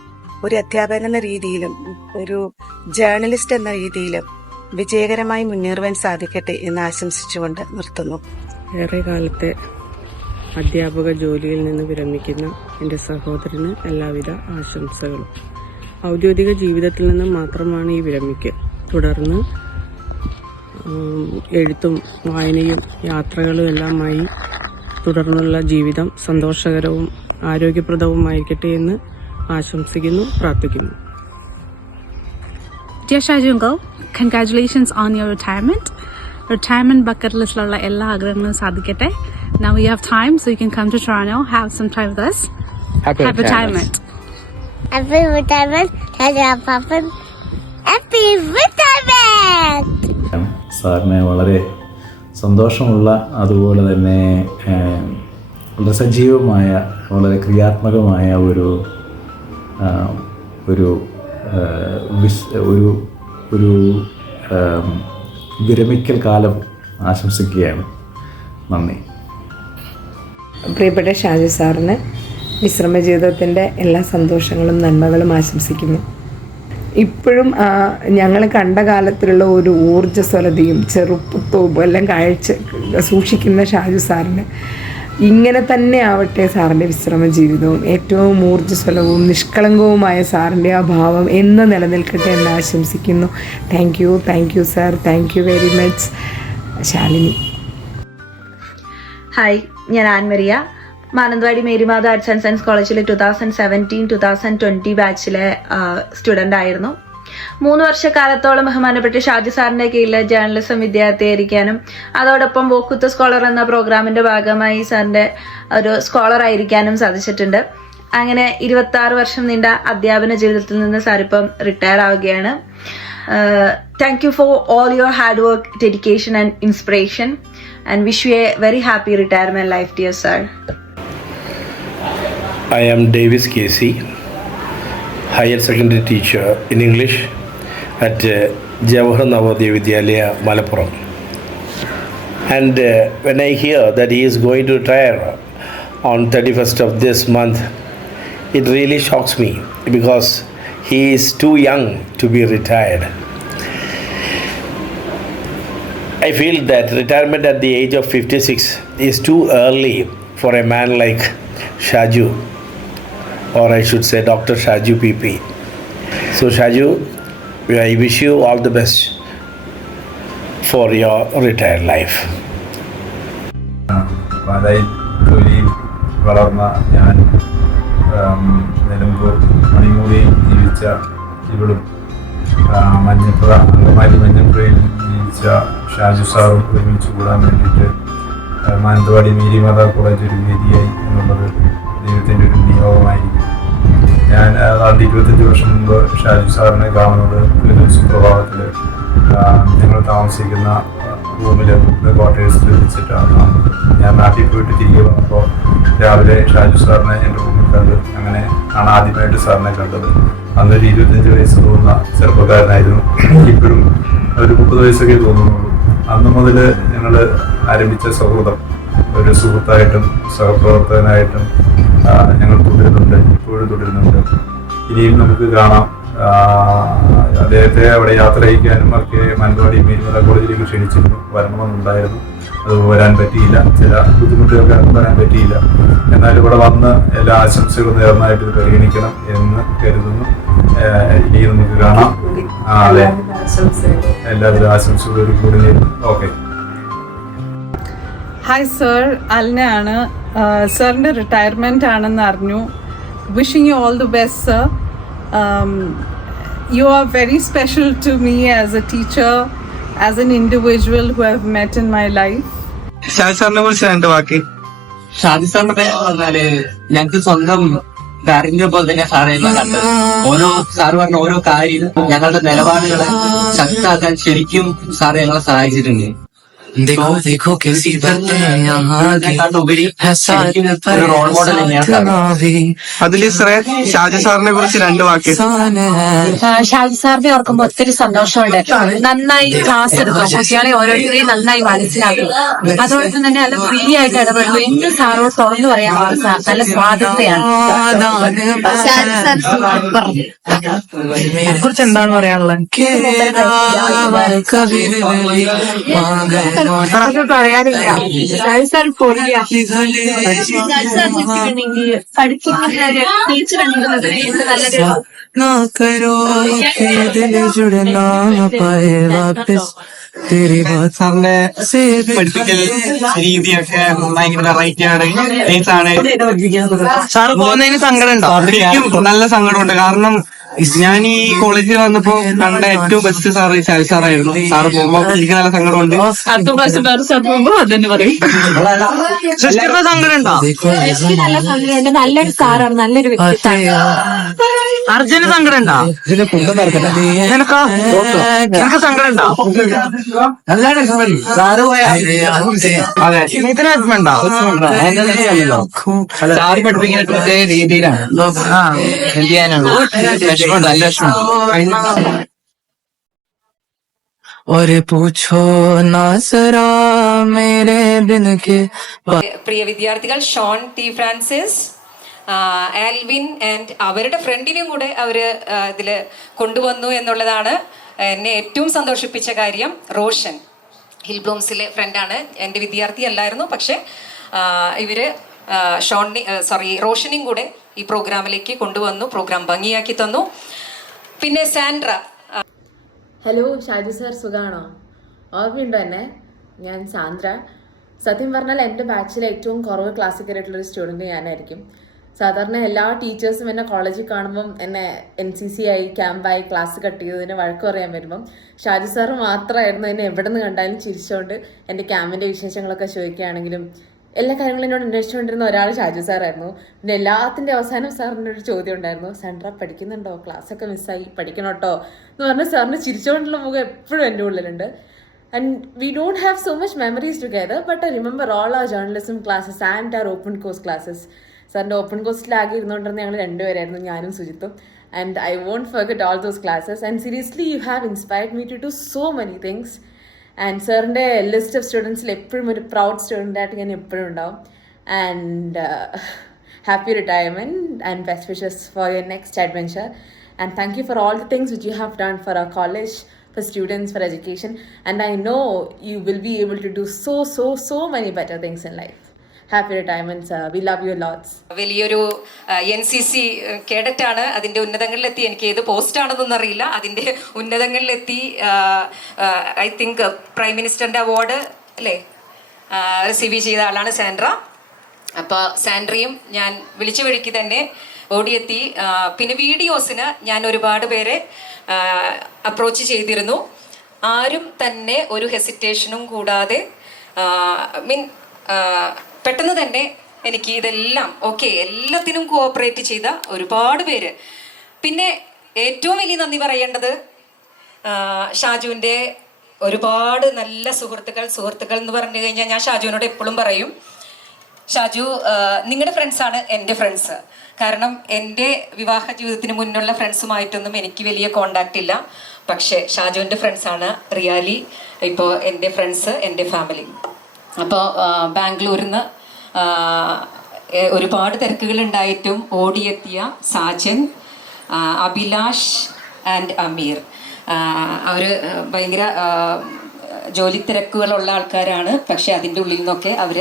ഒരു അധ്യാപകൻ എന്ന രീതിയിലും ഒരു ജേർണലിസ്റ്റ് എന്ന രീതിയിലും വിജയകരമായി മുന്നേറുവാൻ സാധിക്കട്ടെ എന്ന് ആശംസിച്ചുകൊണ്ട് നിർത്തുന്നു. ഏറെ കാലത്തെ അധ്യാപക ജോലിയിൽ നിന്ന് വിരമിക്കുന്ന എൻ്റെ സഹോദരന് എല്ലാവിധ ആശംസകളും. ഔദ്യോഗിക ജീവിതത്തിൽ നിന്ന് മാത്രമാണ് ഈ വിരമിക്ക്. തുടർന്ന് എഴുത്തും വായനയും യാത്രകളും എല്ലാമായി തുടർന്നുള്ള ജീവിതം സന്തോഷകരവും ആരോഗ്യപ്രദവുമായിരിക്കട്ടെ എന്ന് ആശംസിക്കുന്നു, പ്രാർത്ഥിക്കുന്നു. Dear Shaju uncle, congratulations on your retirement. Retirement bucket listലുള്ള എല്ലാ ആഗ്രഹങ്ങളും സാധിക്കട്ടെ. Now you have time, so you can come to Toronto, have some time with us. Happy retirement. Happy retirement. Happy retirement. സാറിനെ വളരെ സന്തോഷമുള്ള, അതുപോലെ തന്നെ വളരെ സജീവമായ, വളരെ ക്രിയാത്മകമായ ഒരു വിരമിക്കൽ കാലം ആശംസിക്കുകയാണ്. നന്ദി. പ്രിയപ്പെട്ട ഷാജു സാറിന് വിശ്രമ ജീവിതത്തിൻ്റെ എല്ലാ സന്തോഷങ്ങളും നന്മകളും ആശംസിക്കുന്നു. ഇപ്പോഴും ഞങ്ങൾ കണ്ട കാലത്തിലുള്ള ഒരു ഊർജ്ജസ്വലതയും ചെറുപ്പത്വവും എല്ലാം സൂക്ഷിക്കുന്ന ഷാജു സാറിന് ഇങ്ങനെ തന്നെ ആവട്ടെ സാറിൻ്റെ വിശ്രമ ജീവിതവും. ഏറ്റവും ഊർജ്ജസ്വലവും നിഷ്കളങ്കവുമായ സാറിൻ്റെ ആ ഭാവം എന്ന് നിലനിൽക്കട്ടെ എന്ന് ആശംസിക്കുന്നു. Thank you sir. Thank you very much. Shalini. Hi, ഞാൻ Annmaria. Mananthavady Marymatha arts and science കോളേജിലെ 2017-2020 ബാച്ചിലെ സ്റ്റുഡൻ്റ് ആയിരുന്നു. 3 വർഷക്കാലത്തോളം ബഹുമാനപ്പെട്ട ഷാജി സാറിൻ്റെ കീഴിൽ ജേർണലിസം വിദ്യാർത്ഥിയായിരിക്കാനും അതോടൊപ്പം വോക്കുത്ത് സ്കോളർ എന്ന പ്രോഗ്രാമിൻ്റെ ഭാഗമായി സാറിൻ്റെ ഒരു സ്കോളർ ആയിരിക്കാനും സാധിച്ചിട്ടുണ്ട്. അങ്ങനെ 26 വർഷം നീണ്ട അധ്യാപന ജീവിതത്തിൽ നിന്ന് സാറിപ്പം റിട്ടയർ ആവുകയാണ്. Thank you for all your hard work, dedication and inspiration, and wish you a very happy retirement life, dear sir. I am Davis Casey, higher secondary teacher in English at Jawahar Navodaya Vidyalaya, Malappuram. And when I hear that he is going to retire on 31st of this month, it really shocks me because he is too young to be retired. I feel that retirement at the age of 56 is too early for a man like Shaju, or I should say Dr. Shaju PP. So Shaju, I wish you all the best for your retired life. തൊഴിൽ വളർന്ന ഞാൻ നിലമ്പൂർ മണിമൂലയിൽ ജീവിച്ച ഇവളും മഞ്ഞപ്പുറ അങ്കമാലി മഞ്ഞപ്പുറയിൽ ജീവിച്ച ഷാജു സാറും ഒരുമിച്ച് കൂടാൻ വേണ്ടിയിട്ട് മാനന്തവാടി മേരിമാത കോളേജ് ഒരു വേദിയായി എന്നുള്ളത് ദൈവത്തിൻ്റെ ഒരു നിയോഗമായിരിക്കും. ഞാൻ 25 വർഷം മുമ്പ് ഷാജു സാറിനെ കാണുന്നത് ഒരു സുപ്രഭാതത്തിൽ ഞങ്ങൾ താമസിക്കുന്ന റൂമിൽ ക്വാർട്ടേഴ്സിൽ വെച്ചിട്ടാണ്. ഞാൻ നാട്ടിൽ പോയിട്ട് തിരികെ വന്നപ്പോൾ രാവിലെ ഷാജു സാറിനെ എൻ്റെ റൂമിൽ കണ്ട്. അങ്ങനെ ആണ് ആദ്യമായിട്ട് സാറിനെ കണ്ടത്. അന്നൊരു 25 വയസ്സ് തോന്നുന്ന ചെറുപ്പക്കാരനായിരുന്നു. ഇപ്പോഴും ഒരു 30 വയസ്സൊക്കെ തോന്നുന്നുള്ളൂ. അന്ന് മുതൽ ഞങ്ങൾ ആരംഭിച്ച സൗഹൃദം ഒരു സുഹൃത്തായിട്ടും സഹപ്രവർത്തകനായിട്ടും ഞങ്ങൾ തുടരുന്നുണ്ട്, ഇപ്പോഴും തുടരുന്നുണ്ട്. ഇനിയും നമുക്ക് കാണാം. അദ്ദേഹത്തെ അവിടെ യാത്ര അയക്കാനും ഒക്കെ മാനന്തവാടി മേരിമാത കോളേജിലേക്ക് ക്ഷണിച്ചിരുന്നു, വരണമെന്നുണ്ടായിരുന്നു. അത് വരാൻ പറ്റിയില്ല, ചില ബുദ്ധിമുട്ടുകൾ കാരണം വരാൻ പറ്റിയില്ല. എന്നാൽ ഇവിടെ വന്ന് എല്ലാ ആശംസകളും നേർന്നായിട്ട് ഇത് പരിഗണിക്കണം എന്ന് കരുതുന്നു. ഇനി നമുക്ക് കാണാം. അതെ, എല്ലാവിധ ആശംസകളും കൂടി നേരുന്നു. ഓക്കെ. ഹായ് സർ, അൽനയാണ്. സാറിൻ്റെ റിട്ടയർമെൻ്റ് ആണെന്ന് അറിഞ്ഞു. Wishing you all the best sir. You are very special to me as a teacher, as an individual who I've met in my life. Shaji സാറിനെ കുറിച്ച് രണ്ട് വാക്ക്. ഷാജി സാറിന്റെ പേര് പറഞ്ഞാല് ഞങ്ങൾക്ക് സ്വന്തം കാര്യങ്ങളെ പോലെ തന്നെ സാറേ കണ്ടത്. ഓരോ സാറ് പറഞ്ഞ ഓരോ കാര്യം ഞങ്ങളുടെ നിലപാടുകളെ ശക്തമാക്കാൻ ശരിക്കും സാറ് ഞങ്ങളെ സഹായിച്ചിട്ടുണ്ട്. റോൾ മോഡൽ തന്നെയാണ്. അതില് ഷാജി സാറിനെ കുറിച്ച് രണ്ട് വാക്ക്. ഷാജി സാറിനെ ഓർക്കുമ്പോൾ ഒത്തിരി സന്തോഷമുണ്ട്. നന്നായി ക്ലാസ് എടുക്കും, കുട്ടികളെ ഓരോരുത്തരെയും നന്നായി മനസ്സിലാക്കും. അതോടൊപ്പം തന്നെ നല്ല ഫ്രീ ആയിട്ട് ഇടപെടും. എന്ത് സാറോട് തുറന്നു പറയാൻ നല്ല സ്വാതന്ത്ര്യമാണ്. കുറിച്ച് എന്താണ് പറയാനുള്ളത്? പറയാനില്ല. ഷാജി സാർ പൊളിയാ. സാറിന്റെ പഠിപ്പിക്കൽ രീതിയൊക്കെ ഭയങ്കര വെറൈറ്റി ആണ്. സാറ് പോകുന്നതിന് സങ്കടം ഉണ്ടോ? നല്ല സങ്കടമുണ്ട്. കാരണം ഞാൻ ഈ കോളേജിൽ വന്നപ്പോ കണ്ട ഏറ്റവും ബെസ്റ്റ് സാറ് ഷാജി സാറായിരുന്നു. സാറ് പോകുമ്പോ എനിക്ക് നല്ല സങ്കടമുണ്ട്. അടുത്ത പ്രാവശ്യം വേറെ സാർ പോകുമ്പോ അതെന്നെ പറയും. സൃഷ്ടിക്കുന്ന സങ്കടം ഉണ്ടോ? നല്ല സങ്കടമുണ്ട്. നല്ലൊരു സാറാണ്, നല്ലൊരു വ്യക്തിത്വം. അർജുന് സങ്കടം ഉണ്ടോ? നിനക്കോ? നിനക്ക് സങ്കടം ഉണ്ടോ? അതെ, ഇതിന് വിഷമമുണ്ടോ? സാറ് പഠിപ്പിക്കുന്ന പ്രത്യേക രീതിയിലാണ്. എന്ത് ചെയ്യാനാണ്? വിഷമമുണ്ട്, നല്ല വിഷമമുണ്ട്. പ്രിയ വിദ്യാർത്ഥികൾ, ഷോൺ ടി ഫ്രാൻസിസ്, ആൽവിൻ ആൻഡ് അവരുടെ ഫ്രണ്ടിനെയും കൂടെ അവർ ഇതിൽ കൊണ്ടുവന്നു എന്നുള്ളതാണ് എന്നെ ഏറ്റവും സന്തോഷിപ്പിച്ച കാര്യം. റോഷൻ ഹിൽ ബ്ലൂംസിലെ ഫ്രണ്ടാണ്, എൻ്റെ വിദ്യാർത്ഥി അല്ലായിരുന്നു. പക്ഷേ ഇവർ റോഷനെയും കൂടെ ഈ പ്രോഗ്രാമിലേക്ക് കൊണ്ടുവന്നു, പ്രോഗ്രാം ഭംഗിയാക്കി തന്നു. പിന്നെ സാൻഡ്ര. ഹലോ ഷാജി സാർ, സുഖമാണോ? ഓർമ്മയുണ്ടോ എന്നെ? ഞാൻ സാന്ദ്ര. സത്യം പറഞ്ഞാൽ എൻ്റെ ബാച്ചിലെ ഏറ്റവും കുറവ് ക്ലാസിക്കലായിട്ടുള്ളൊരു സ്റ്റുഡൻറ്റ് ഞാനായിരിക്കും. സാധാരണ എല്ലാ ടീച്ചേഴ്സും എന്നെ കോളേജിൽ കാണുമ്പം എന്നെ NCC ആയി ക്യാമ്പായി ക്ലാസ് കട്ട് ചെയ്തതിന് വഴക്ക് പറയാൻ വരുമ്പം ഷാജി സാറ് മാത്രമായിരുന്നു എന്നെ എവിടെ നിന്ന് കണ്ടാലും ചിരിച്ചുകൊണ്ട് എൻ്റെ ക്യാമ്പിൻ്റെ വിശേഷങ്ങളൊക്കെ ചോദിക്കുകയാണെങ്കിലും എല്ലാ കാര്യങ്ങളും എന്നോട് അന്വേഷിച്ചുകൊണ്ടിരുന്ന ഒരാൾ ഷാജി സാറായിരുന്നു. പിന്നെ എല്ലാത്തിൻ്റെ അവസാനം സാറിൻ്റെ ഒരു ചോദ്യം ഉണ്ടായിരുന്നു, സാൻഡ്ര പഠിക്കുന്നുണ്ടോ? ക്ലാസ്സൊക്കെ മിസ്സായി, പഠിക്കണം കേട്ടോ എന്ന് പറഞ്ഞാൽ സാറിന് ചിരിച്ചുകൊണ്ടുള്ള മുഖം എപ്പോഴും എൻ്റെ ഉള്ളിലുണ്ട്. And we don't have so much memories together, but I remember all our journalism classes and our open course classes. സാറിൻ്റെ ഓപ്പൺ കോഴ്സിലാകെ ഇരുന്നുകൊണ്ടിരുന്ന ഞങ്ങൾ രണ്ടുപേരായിരുന്നു, ഞാനും സുജിത്തും. And I won't forget all those classes. And seriously you have inspired me to do so many things. And സാറിൻ്റെ ലിസ്റ്റ് ഓഫ് സ്റ്റുഡൻസിൽ എപ്പോഴും ഒരു പ്രൗഡ് സ്റ്റുഡൻ്റായിട്ട് ഞാൻ എപ്പോഴും ഉണ്ടാവും. And happy retirement and best wishes for your next adventure. And thank you for all the things which you have done for our college, for students, for education, and I know you will be able to do so many better things in life. Happy retirement, sir. We love you lots. വലിയൊരു NCC കേഡറ്റാണ്. അതിൻ്റെ ഉന്നതങ്ങളിലെത്തി. എനിക്ക് ഏത് പോസ്റ്റാണെന്നൊന്നും അറിയില്ല. അതിൻ്റെ ഉന്നതങ്ങളിലെത്തി. ഐ തിങ്ക് പ്രൈം മിനിസ്റ്ററിൻ്റെ അവാർഡ് അല്ലേ റിസീവ് ചെയ്ത ആളാണ് സാൻഡ്ര. അപ്പോൾ സാൻഡ്രയും ഞാൻ വിളിച്ച വഴിക്ക് തന്നെ ഓടിയെത്തി. പിന്നെ വീഡിയോസിന് ഞാൻ ഒരുപാട് പേരെ അപ്രോച്ച് ചെയ്തിരുന്നു. ആരും തന്നെ ഒരു ഹെസിറ്റേഷനും കൂടാതെ പെട്ടെന്ന് തന്നെ എനിക്ക് ഇതെല്ലാം ഓക്കെ, എല്ലാത്തിനും കോഓപ്പറേറ്റ് ചെയ്ത ഒരുപാട് പേര്. പിന്നെ ഏറ്റവും വലിയ നന്ദി പറയേണ്ടത് ഷാജുവിൻ്റെ ഒരുപാട് നല്ല സുഹൃത്തുക്കൾ എന്ന് പറഞ്ഞു കഴിഞ്ഞാൽ ഞാൻ ഷാജുവിനോട് എപ്പോഴും പറയും, ഷാജു നിങ്ങളുടെ ഫ്രണ്ട്സാണ് എൻ്റെ ഫ്രണ്ട്സ്. കാരണം എൻ്റെ വിവാഹ ജീവിതത്തിന് മുന്നുള്ള ഫ്രണ്ട്സുമായിട്ടൊന്നും എനിക്ക് വലിയ കോണ്ടാക്റ്റ് ഇല്ല. പക്ഷേ ഷാജുവിൻ്റെ ഫ്രണ്ട്സാണ് റിയാലി ഇപ്പോൾ എൻ്റെ ഫ്രണ്ട്സ്, എൻ്റെ ഫാമിലി. അപ്പോൾ ബാംഗ്ലൂരിൽ നിന്ന് ഒരുപാട് തിരക്കുകളുണ്ടായിട്ടും ഓടിയെത്തിയ സാജൻ, അഭിലാഷ് ആൻഡ് അമീർ, അവർ ഭയങ്കര ജോലി തിരക്കുകളുള്ള ആൾക്കാരാണ്. പക്ഷെ അതിൻ്റെ ഉള്ളിൽ നിന്നൊക്കെ അവർ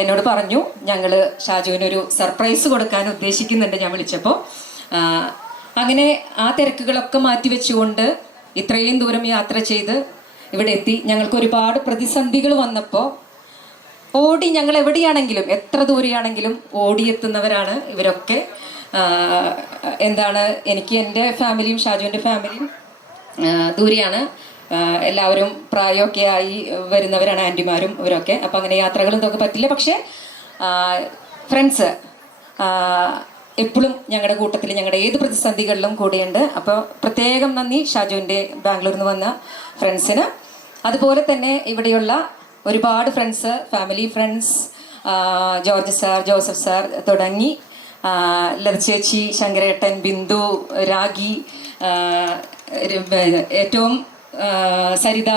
എന്നോട് പറഞ്ഞു, ഞങ്ങൾ ഷാജുവിനൊരു സർപ്രൈസ് കൊടുക്കാൻ ഉദ്ദേശിക്കുന്നുണ്ട് ഞാൻ വിളിച്ചപ്പോൾ. അങ്ങനെ ആ തിരക്കുകളൊക്കെ മാറ്റിവെച്ചുകൊണ്ട് ഇത്രയും ദൂരം യാത്ര ചെയ്ത് ഇവിടെ എത്തി. ഞങ്ങൾക്ക് ഒരുപാട് പ്രതിസന്ധികൾ വന്നപ്പോൾ ഓടി, ഞങ്ങൾ എവിടെയാണെങ്കിലും എത്ര ദൂരെയാണെങ്കിലും ഓടിയെത്തുന്നവരാണ് ഇവരൊക്കെ. എന്താണ്, എനിക്ക് എൻ്റെ ഫാമിലിയും ഷാജുവിൻ്റെ ഫാമിലിയും ദൂരെയാണ്. എല്ലാവരും പ്രായമൊക്കെ ആയി വരുന്നവരാണ്, ആൻറ്റിമാരും ഇവരൊക്കെ. അപ്പം അങ്ങനെ യാത്രകളും ഇതൊക്കെ പറ്റില്ല. പക്ഷേ ഫ്രണ്ട്സ് എപ്പോഴും ഞങ്ങളുടെ കൂട്ടത്തിൽ, ഞങ്ങളുടെ ഏത് പ്രതിസന്ധികളിലും കൂടെയുണ്ട്. അപ്പോൾ പ്രത്യേകം നന്ദി ഷാജുവിൻ്റെ ബാംഗ്ലൂരിൽ നിന്ന് വന്ന ഫ്രണ്ട്സിന്. അതുപോലെ തന്നെ ഇവിടെയുള്ള ഒരുപാട് friends, family friends, George sir, Joseph sir തുടങ്ങി ലത ചേച്ചി, ശങ്കരേട്ടൻ, ബിന്ദു, രാഗി, ഏറ്റവും സരിത,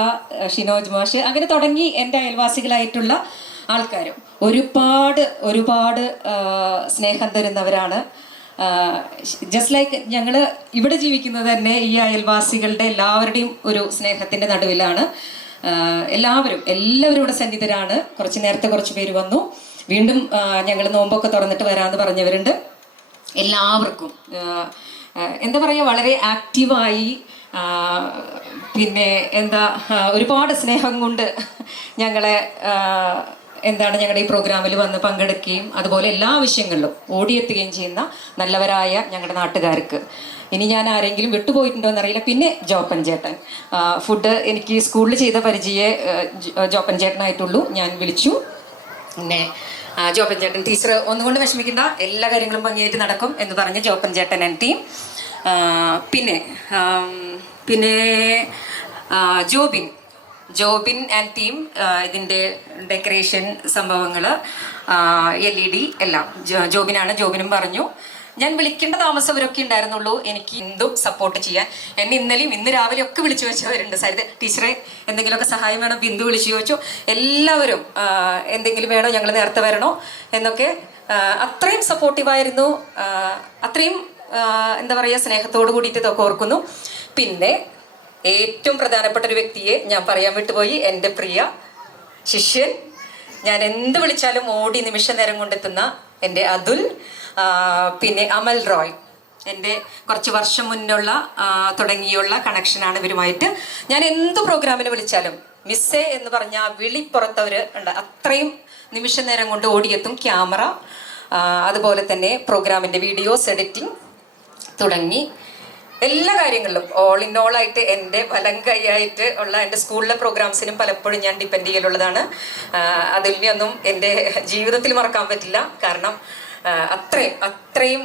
ഷിനോജ് മാഷ്, അങ്ങനെ തുടങ്ങി എൻ്റെ അയൽവാസികളായിട്ടുള്ള ആൾക്കാരും ഒരുപാട് സ്നേഹം തരുന്നവരാണ്. ജസ്റ്റ് ലൈക്ക് ഞങ്ങൾ ഇവിടെ ജീവിക്കുന്നത് തന്നെ ഈ അയൽവാസികളുടെ എല്ലാവരുടെയും ഒരു സ്നേഹത്തിൻ്റെ നടുവിലാണ്. എല്ലാവരും ഇവിടെ സന്നിധരാണ്. കുറച്ച് നേരത്തെ കുറച്ച് പേര് വന്നു. വീണ്ടും ഞങ്ങൾ നോമ്പൊക്കെ തുറന്നിട്ട് വരാമെന്ന് പറഞ്ഞവരുണ്ട്. എല്ലാവർക്കും എന്താ പറയുക, വളരെ ആക്റ്റീവായി, പിന്നെ ഒരുപാട് സ്നേഹം കൊണ്ട് ഞങ്ങളെ ഞങ്ങളുടെ ഈ പ്രോഗ്രാമിൽ വന്ന് പങ്കെടുക്കുകയും അതുപോലെ എല്ലാ വിഷയങ്ങളിലും ഓടിയെത്തുകയും ചെയ്യുന്ന നല്ലവരായ ഞങ്ങളുടെ നാട്ടുകാർക്ക്. ഇനി ഞാൻ ആരെങ്കിലും വിട്ടുപോയിട്ടുണ്ടോ എന്നറിയില്ല. പിന്നെ ജോപ്പൻ ചേട്ടൻ, ഫുഡ് എനിക്ക് സ്കൂളിൽ ചെയ്ത പരിചയമേ ജോപ്പൻ ചേട്ടനായിട്ടുള്ളൂ. ഞാൻ വിളിച്ചു. പിന്നെ ജോപ്പൻ ചേട്ടൻ, ടീച്ചർ ഒന്നുകൊണ്ട് വിഷമിക്കേണ്ട, എല്ലാ കാര്യങ്ങളും ഭംഗിയായിട്ട് നടക്കും എന്ന് പറഞ്ഞ് ജോപ്പൻ ചേട്ടൻ ആൻഡ് ടീം. പിന്നെ ജോബിൻ ആൻഡ് ടീം, ഇതിൻ്റെ ഡെക്കറേഷൻ സംഭവങ്ങൾ, LED എല്ലാം ജോബിനും പറഞ്ഞു. ഞാൻ വിളിക്കേണ്ട താമസം അവരൊക്കെ ഉണ്ടായിരുന്നുള്ളൂ. എനിക്ക് എന്തും സപ്പോർട്ട് ചെയ്യാൻ. എന്നെ ഇന്ന് രാവിലെ ഒക്കെ വിളിച്ചു വെച്ചവരുണ്ട്. സരിത ടീച്ചറെ എന്തെങ്കിലുമൊക്കെ സഹായം വേണം, ബിന്ദു വിളിച്ചു ചോദിച്ചു. എല്ലാവരും എന്തെങ്കിലും വേണോ, ഞങ്ങൾ നേരത്തെ വരണോ എന്നൊക്കെ അത്രയും സപ്പോർട്ടീവായിരുന്നു. അത്രയും എന്താ പറയുക, സ്നേഹത്തോടു കൂടിയിട്ട് ഇതൊക്കെ ഓർക്കുന്നു. പിന്നെ ഏറ്റവും പ്രധാനപ്പെട്ട ഒരു വ്യക്തിയെ ഞാൻ പറയാൻ വിട്ടുപോയി, എൻ്റെ പ്രിയ ശിഷ്യൻ. ഞാൻ എന്ത് വിളിച്ചാലും ഓടി നിമിഷ നേരം കൊണ്ടെത്തുന്ന എൻ്റെ അതുൽ. പിന്നെ അമൽ റോയ്, എൻ്റെ കുറച്ച് വർഷം മുന്നുള്ള തുടങ്ങിയുള്ള കണക്ഷനാണ് ഇവരുമായിട്ട്. ഞാൻ എന്ത് പ്രോഗ്രാമിന് വിളിച്ചാലും മിസ്സേ എന്ന് പറഞ്ഞ വിളിപ്പുറത്തവർ ഉണ്ട്. അത്രയും നിമിഷ നേരം കൊണ്ട് ഓടിയെത്തും. ക്യാമറ, അതുപോലെ തന്നെ പ്രോഗ്രാമിൻ്റെ വീഡിയോസ് എഡിറ്റിംഗ് തുടങ്ങി എല്ലാ കാര്യങ്ങളിലും ഓൾ ഇൻ ഓൾ ആയിട്ട് എൻ്റെ വലം കൈയായിട്ട് ഉള്ള എൻ്റെ സ്കൂളിലെ പ്രോഗ്രാംസിനും പലപ്പോഴും ഞാൻ ഡിപ്പെൻഡ് ചെയ്യലുള്ളതാണ്. അതിലൊന്നും എൻ്റെ ജീവിതത്തിൽ മറക്കാൻ പറ്റില്ല. കാരണം അത്രയും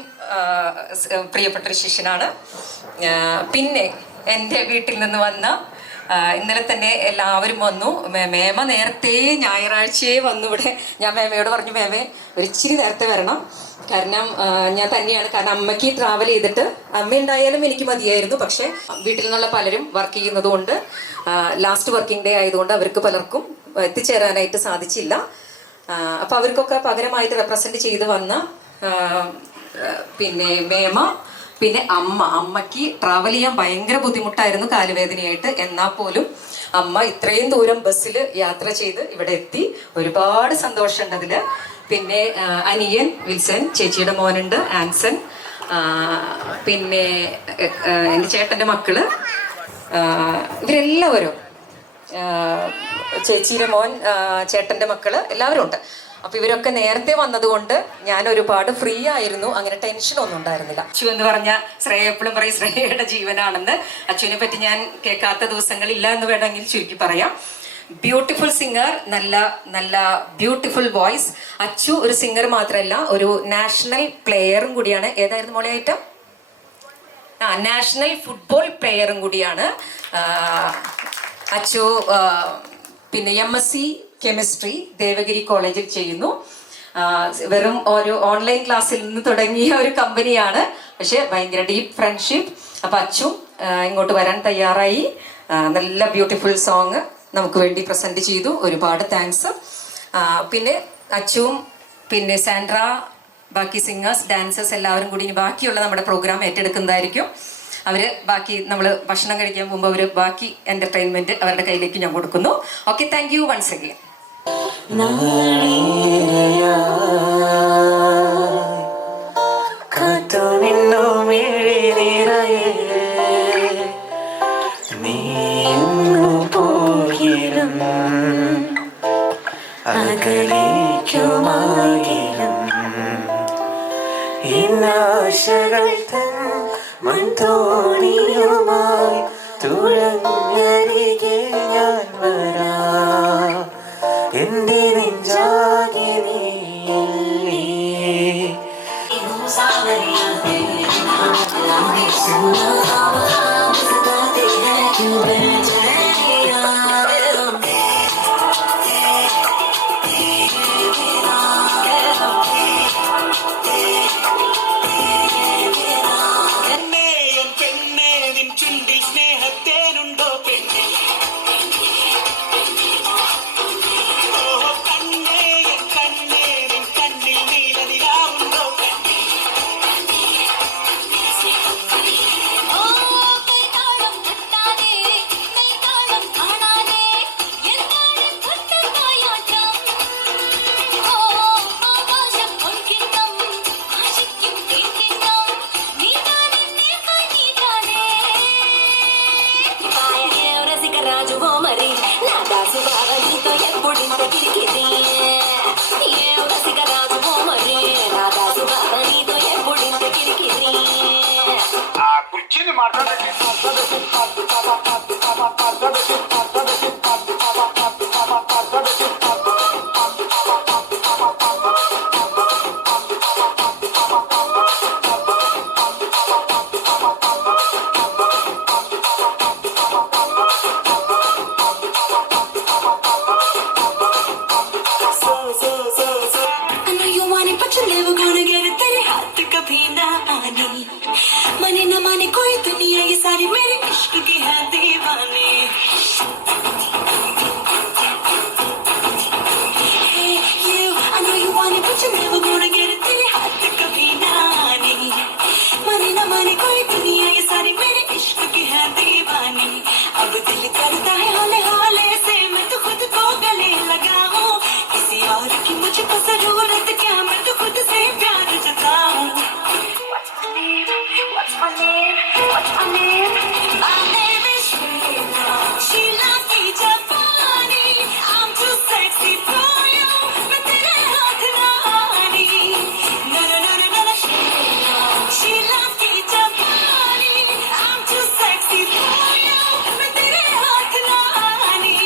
പ്രിയപ്പെട്ടൊരു ശിഷ്യനാണ്. പിന്നെ എൻ്റെ വീട്ടിൽ നിന്ന് വന്ന ഇന്നലെ തന്നെ എല്ലാവരും വന്നു. മേമ നേരത്തെ ഞായറാഴ്ചയെ വന്നു ഇവിടെ. ഞാൻ മേമയോട് പറഞ്ഞു, മേമേ ഒരിച്ചിരി നേരത്തെ വരണം, കാരണം ഞാൻ തന്നെയാണ്. കാരണം അമ്മയ്ക്ക് ട്രാവൽ ചെയ്തിട്ട്, അമ്മ ഉണ്ടായാലും എനിക്ക് മതിയായിരുന്നു. പക്ഷേ വീട്ടിൽ നിന്നുള്ള പലരും വർക്ക് ചെയ്യുന്നത് കൊണ്ട്, ലാസ്റ്റ് വർക്കിംഗ് ഡേ ആയതുകൊണ്ട് അവർക്ക് പലർക്കും എത്തിച്ചേരാനായിട്ട് സാധിച്ചില്ല. അപ്പം അവർക്കൊക്കെ പകരമായിട്ട് റെപ്രസെൻറ്റ് ചെയ്ത് വന്ന പിന്നെ മേമ, പിന്നെ അമ്മയ്ക്ക് ട്രാവൽ ചെയ്യാൻ ഭയങ്കര ബുദ്ധിമുട്ടായിരുന്നു, കാലുവേദനയായിട്ട്. എന്നാൽ പോലും അമ്മ ഇത്രയും ദൂരം ബസ്സിൽ യാത്ര ചെയ്ത് ഇവിടെ എത്തി. ഒരുപാട് സന്തോഷമുണ്ട് അതിൽ. പിന്നെ അനിയൻ വിൽസൺ, ചേച്ചിയുടെ മോനുണ്ട് ആൻസൺ, പിന്നെ എൻ്റെ ചേട്ടൻ്റെ മക്കള്, ഇവരെല്ലാവരും, ചേച്ചിയുടെ മോൻ, ചേട്ടൻ്റെ മക്കള് എല്ലാവരും ഉണ്ട്. അപ്പൊ ഇവരൊക്കെ നേരത്തെ വന്നതുകൊണ്ട് ഞാൻ ഒരുപാട് ഫ്രീ ആയിരുന്നു. അങ്ങനെ ടെൻഷനൊന്നും ഉണ്ടായിരുന്നില്ല. അച്ചു എന്ന് പറഞ്ഞ ശ്രേയ എപ്പോഴും പറയും ശ്രേയയുടെ ജീവനാണെന്ന്. അച്ചുവിനെ പറ്റി ഞാൻ കേൾക്കാത്ത ദിവസങ്ങളില്ല എന്ന് വേണമെങ്കിൽ ചുരുക്കി പറയാം. ബ്യൂട്ടിഫുൾ സിംഗർ, നല്ല ബ്യൂട്ടിഫുൾ വോയിസ്. അച്ചു ഒരു സിംഗർ മാത്രമല്ല, ഒരു നാഷണൽ പ്ലെയറും കൂടിയാണ്. ഏതായിരുന്നു മോളെ ഐറ്റം? നാഷണൽ ഫുട്ബോൾ പ്ലെയറും കൂടിയാണ് അച്ചു. പിന്നെ MSc കെമിസ്ട്രി ദേവഗിരി കോളേജിൽ ചെയ്യുന്നു. വെറും ഒരു ഓൺലൈൻ ക്ലാസ്സിൽ നിന്ന് തുടങ്ങിയ ഒരു കമ്പനിയാണ്, പക്ഷെ ഭയങ്കര ഡീപ്പ് ഫ്രണ്ട്ഷിപ്പ്. അപ്പം അച്ചും ഇങ്ങോട്ട് വരാൻ തയ്യാറായി. നല്ല ബ്യൂട്ടിഫുൾ സോങ് നമുക്ക് വേണ്ടി പ്രസന്റ് ചെയ്തു. ഒരുപാട് താങ്ക്സ്. പിന്നെ അച്ചുവും പിന്നെ സാൻഡ്ര, ബാക്കി സിംഗേഴ്സ്, ഡാൻസേഴ്സ് എല്ലാവരും കൂടി ഇനി ബാക്കിയുള്ള നമ്മുടെ പ്രോഗ്രാം ഏറ്റെടുക്കുന്നതായിരിക്കും. അവർ ബാക്കി നമ്മൾ ഭക്ഷണം കഴിക്കാൻ പോകുമ്പോൾ അവർ ബാക്കി എൻ്റർടൈൻമെൻറ്റ് അവരുടെ കയ്യിലേക്ക് ഞാൻ കൊടുക്കുന്നു. Okay, thank you once again. ആശകൾ തൻ മൺതോണിയുമായി തുഴഞ്ഞരികെ ഞാൻ വരാം. എന്റെ നെഞ്ചാകെ നീയല്ലേ मने न माने कोई दुनिया ये सारी मेरे इश्क की है दीवानी. Hey you, I know you want it but you're never gonna get it. तेरे हाथ कभी ना आने. मने न माने कोई दुनिया ये सारी मेरे इश्क की है दीवानी. अब दिल करता है हाले हाले से मैं तो खुद को गले लगाऊं. किसी और की मुझको जरूरत क्या, मैं तो खुद से प्यार जताऊं. What's my name? What's my name? My name is Sheila Kijapani. I'm too sexy for you, but tere haath na aani. No no no no no Sheila Kijapani. I'm too sexy for you, but tere haath na aani.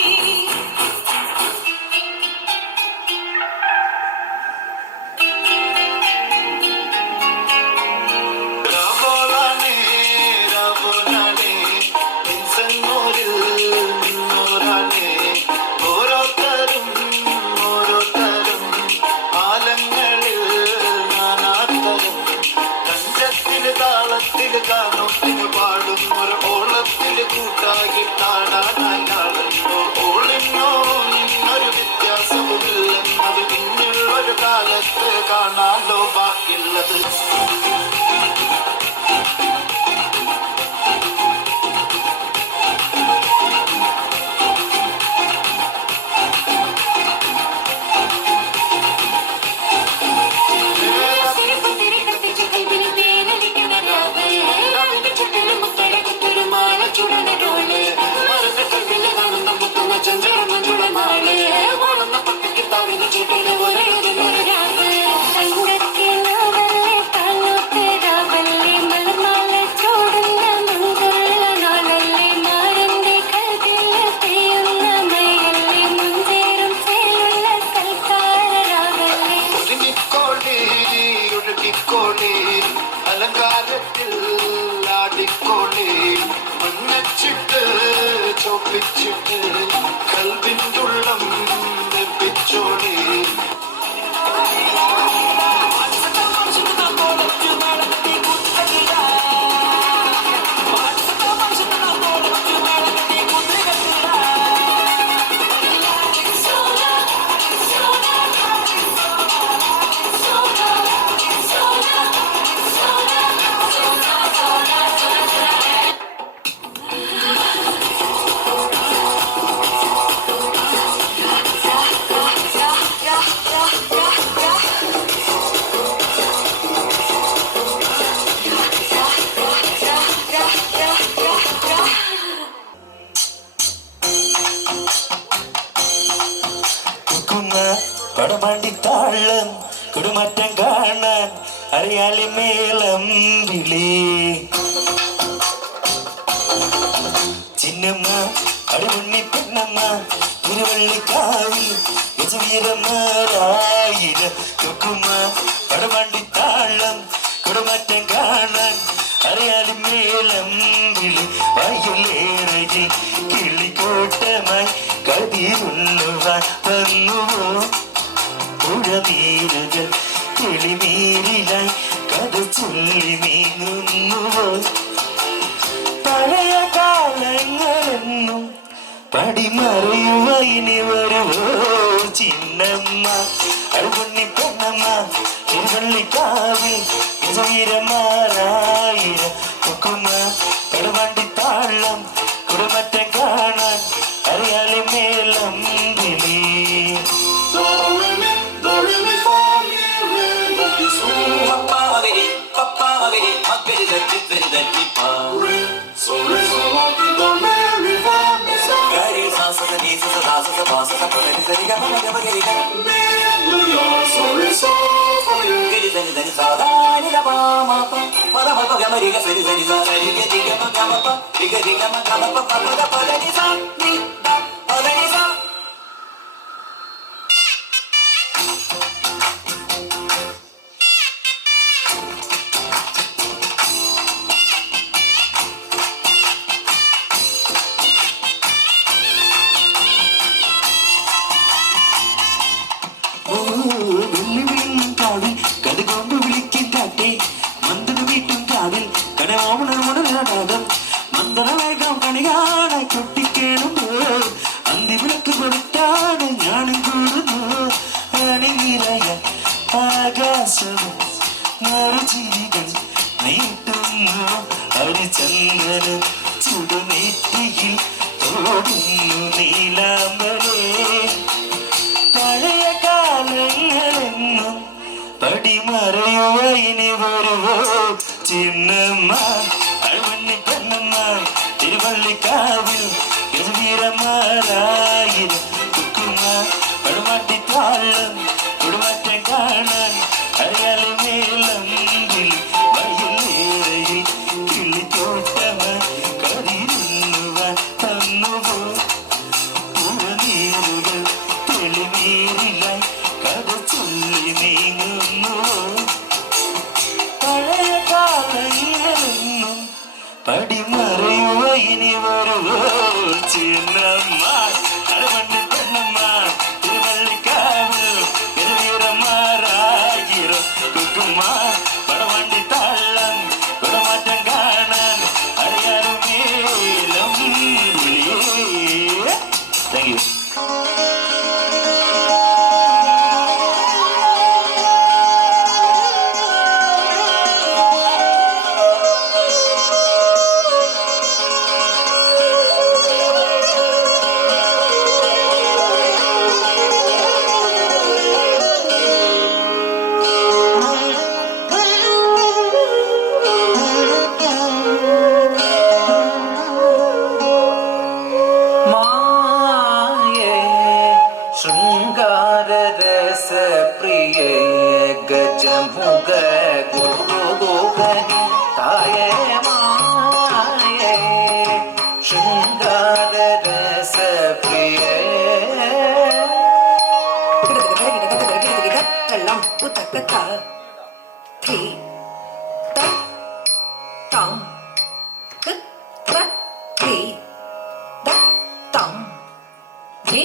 പാടും ഒരു ഓളത്തിൽ കൂട്ടാകിട്ടാടാനാളുണ്ടോ ഓളിനോ ഇന്നൊരു വ്യത്യാസവുമില്ലെന്നത് പിന്നുള്ളൊരു കാലത്ത് കാണാലോ ബാക്കിയുള്ളത്. ചുടനെ താളം കുടുമാറ്റം കാണാൻ അറിയാലി മേളം വിളി ചിന്നമ്മ അടിമുണ്ണി പെണ്ണമ്മ തിരുവള്ളിക്കാവിൽ ഗജവീരന്മാരായിര കുക്കുമ്മ പടവണ്ടി താളം കുടുമാറ്റം കാണാൻ അറിയാലി മേളം വിളി വയലേറയിൽ കിളിക്കൂട്ടമായി കതിരുള്ളുവാൻ വന്നുവോ പുഴനീരുകൾ കിളിനീരിലായി കഥ ചൊല്ലി നീങ്ങുന്നുവോ പഴയ കാലങ്ങളെന്നും പടിമറിയുക ഇനി വരുവോ ചിന്നമ്മ അഴുകുണ്ണി പെണ്ണമ്മ തിരുവള്ളിക്കാവിൽ ഗജവീരന്മാരായിര കുക്കുമ്മ കടുവണ്ടി താളം കുടുമറ്റം കാണാൻ അറിയാലി മേളം വിളി കടുകൊമ്പ് വിളിക്കും കാട്ടെ മന്ദന വീട്ടും കാവിൽ കടോമണ മന്ദന വേഗം കണികാണ കുട്ടിക്കേണുമ്പോ അന്തിവിളക്ക് കൊടുത്താണ് ഞാനും കൂടുന്നു അണിനിറയ ആകാശവും മറുചിരികൾ നീട്ടുന്നു ഹരിചന്ദ്രനും ചുടുനെറ്റിയിൽ തോടുന്നു നീലാമ്പലേ പഴയ കാലങ്ങളെന്നും പടിമറയുക ഇനി വരുവോ ചിന്നമ്മ അഴുവണ്ണി പെണ്ണമ്മ തിരുവള്ളിക്കാവിൽ ഗജവീരന്മാരായിര കുക്കുമ്മ പടുമാട്ടി താളം കുടുമാറ്റം കാണാൻ അറിയാലി മേളം വിളി വയലേറയിൽ കിളിത്തോട്ടമായി കതിരുള്ളുവാൻ വന്നുവോ പുഴനീരുകൾ തെളിനീരിലായി കഥ ചൊല്ലി നീങ്ങുന്നുവോ പഴയ കാലങ്ങളെന്നും പടിമറിയുക ഇനി വരുവോ ചിന്നമ്മ അഴുവണ്ണി പെണ്ണമ്മ തിരുവള്ളിക്കാവിൽ ഗജവീരന്മാരായിര കുക്കുമ്മ പടവണ്ടി താളം കുടമാറ്റം കാണാൻ അറിയാലും മേളം വിളിയേ. Thank you. ശൃംഗാരരസപ്രിയേ ഗജമുഖ ഗുരുഗോപനി തായേ മായേ ശൃംഗാരരസപ്രിയേ കള്ളം ഉത്തക്ക ധീ തം ധീ തം ധീ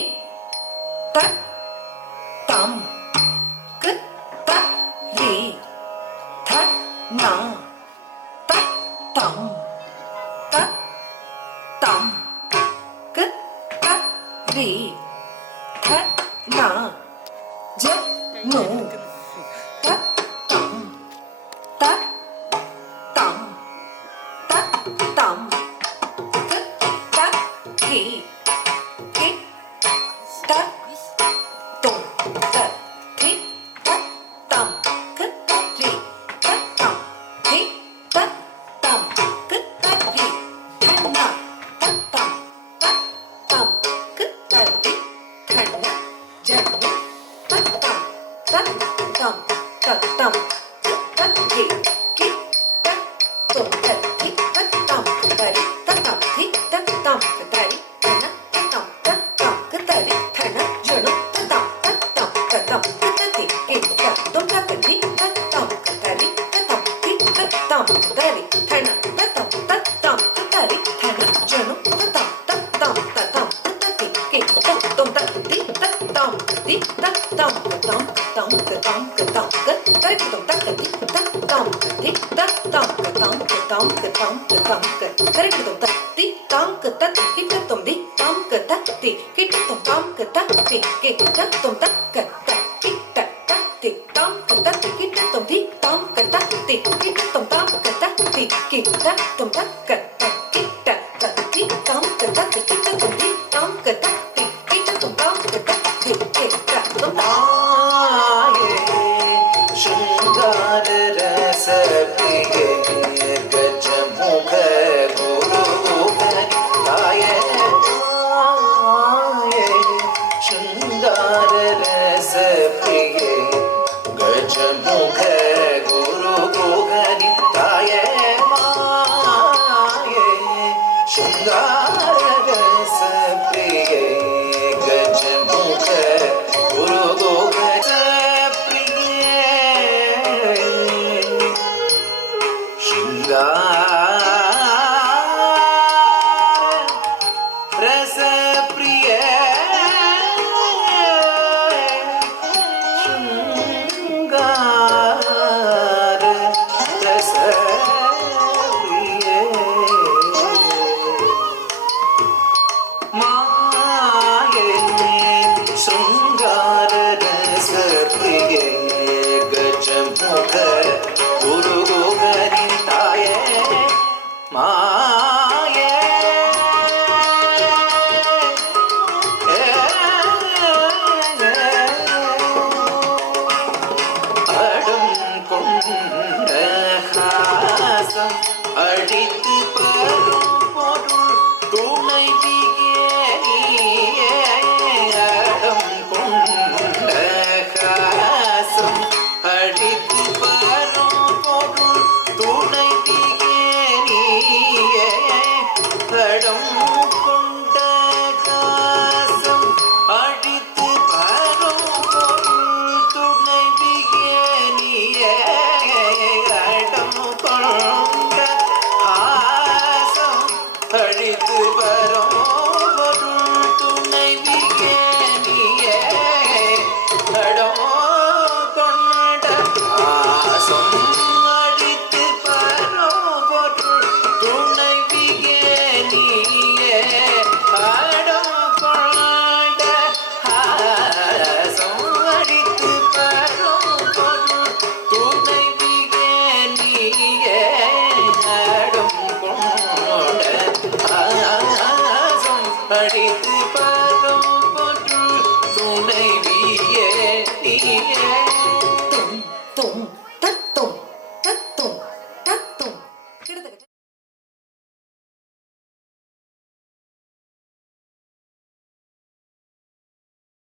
tam cứ ta ri tha na ta tam cứ ta ri tha na ja mu ta tam cứ ta ri ki ta tum ta thi ta tam cứ ta ri ta tam thi ta tam cứ ta ri tha na ta tam cứ ta ri tha na ja படித்து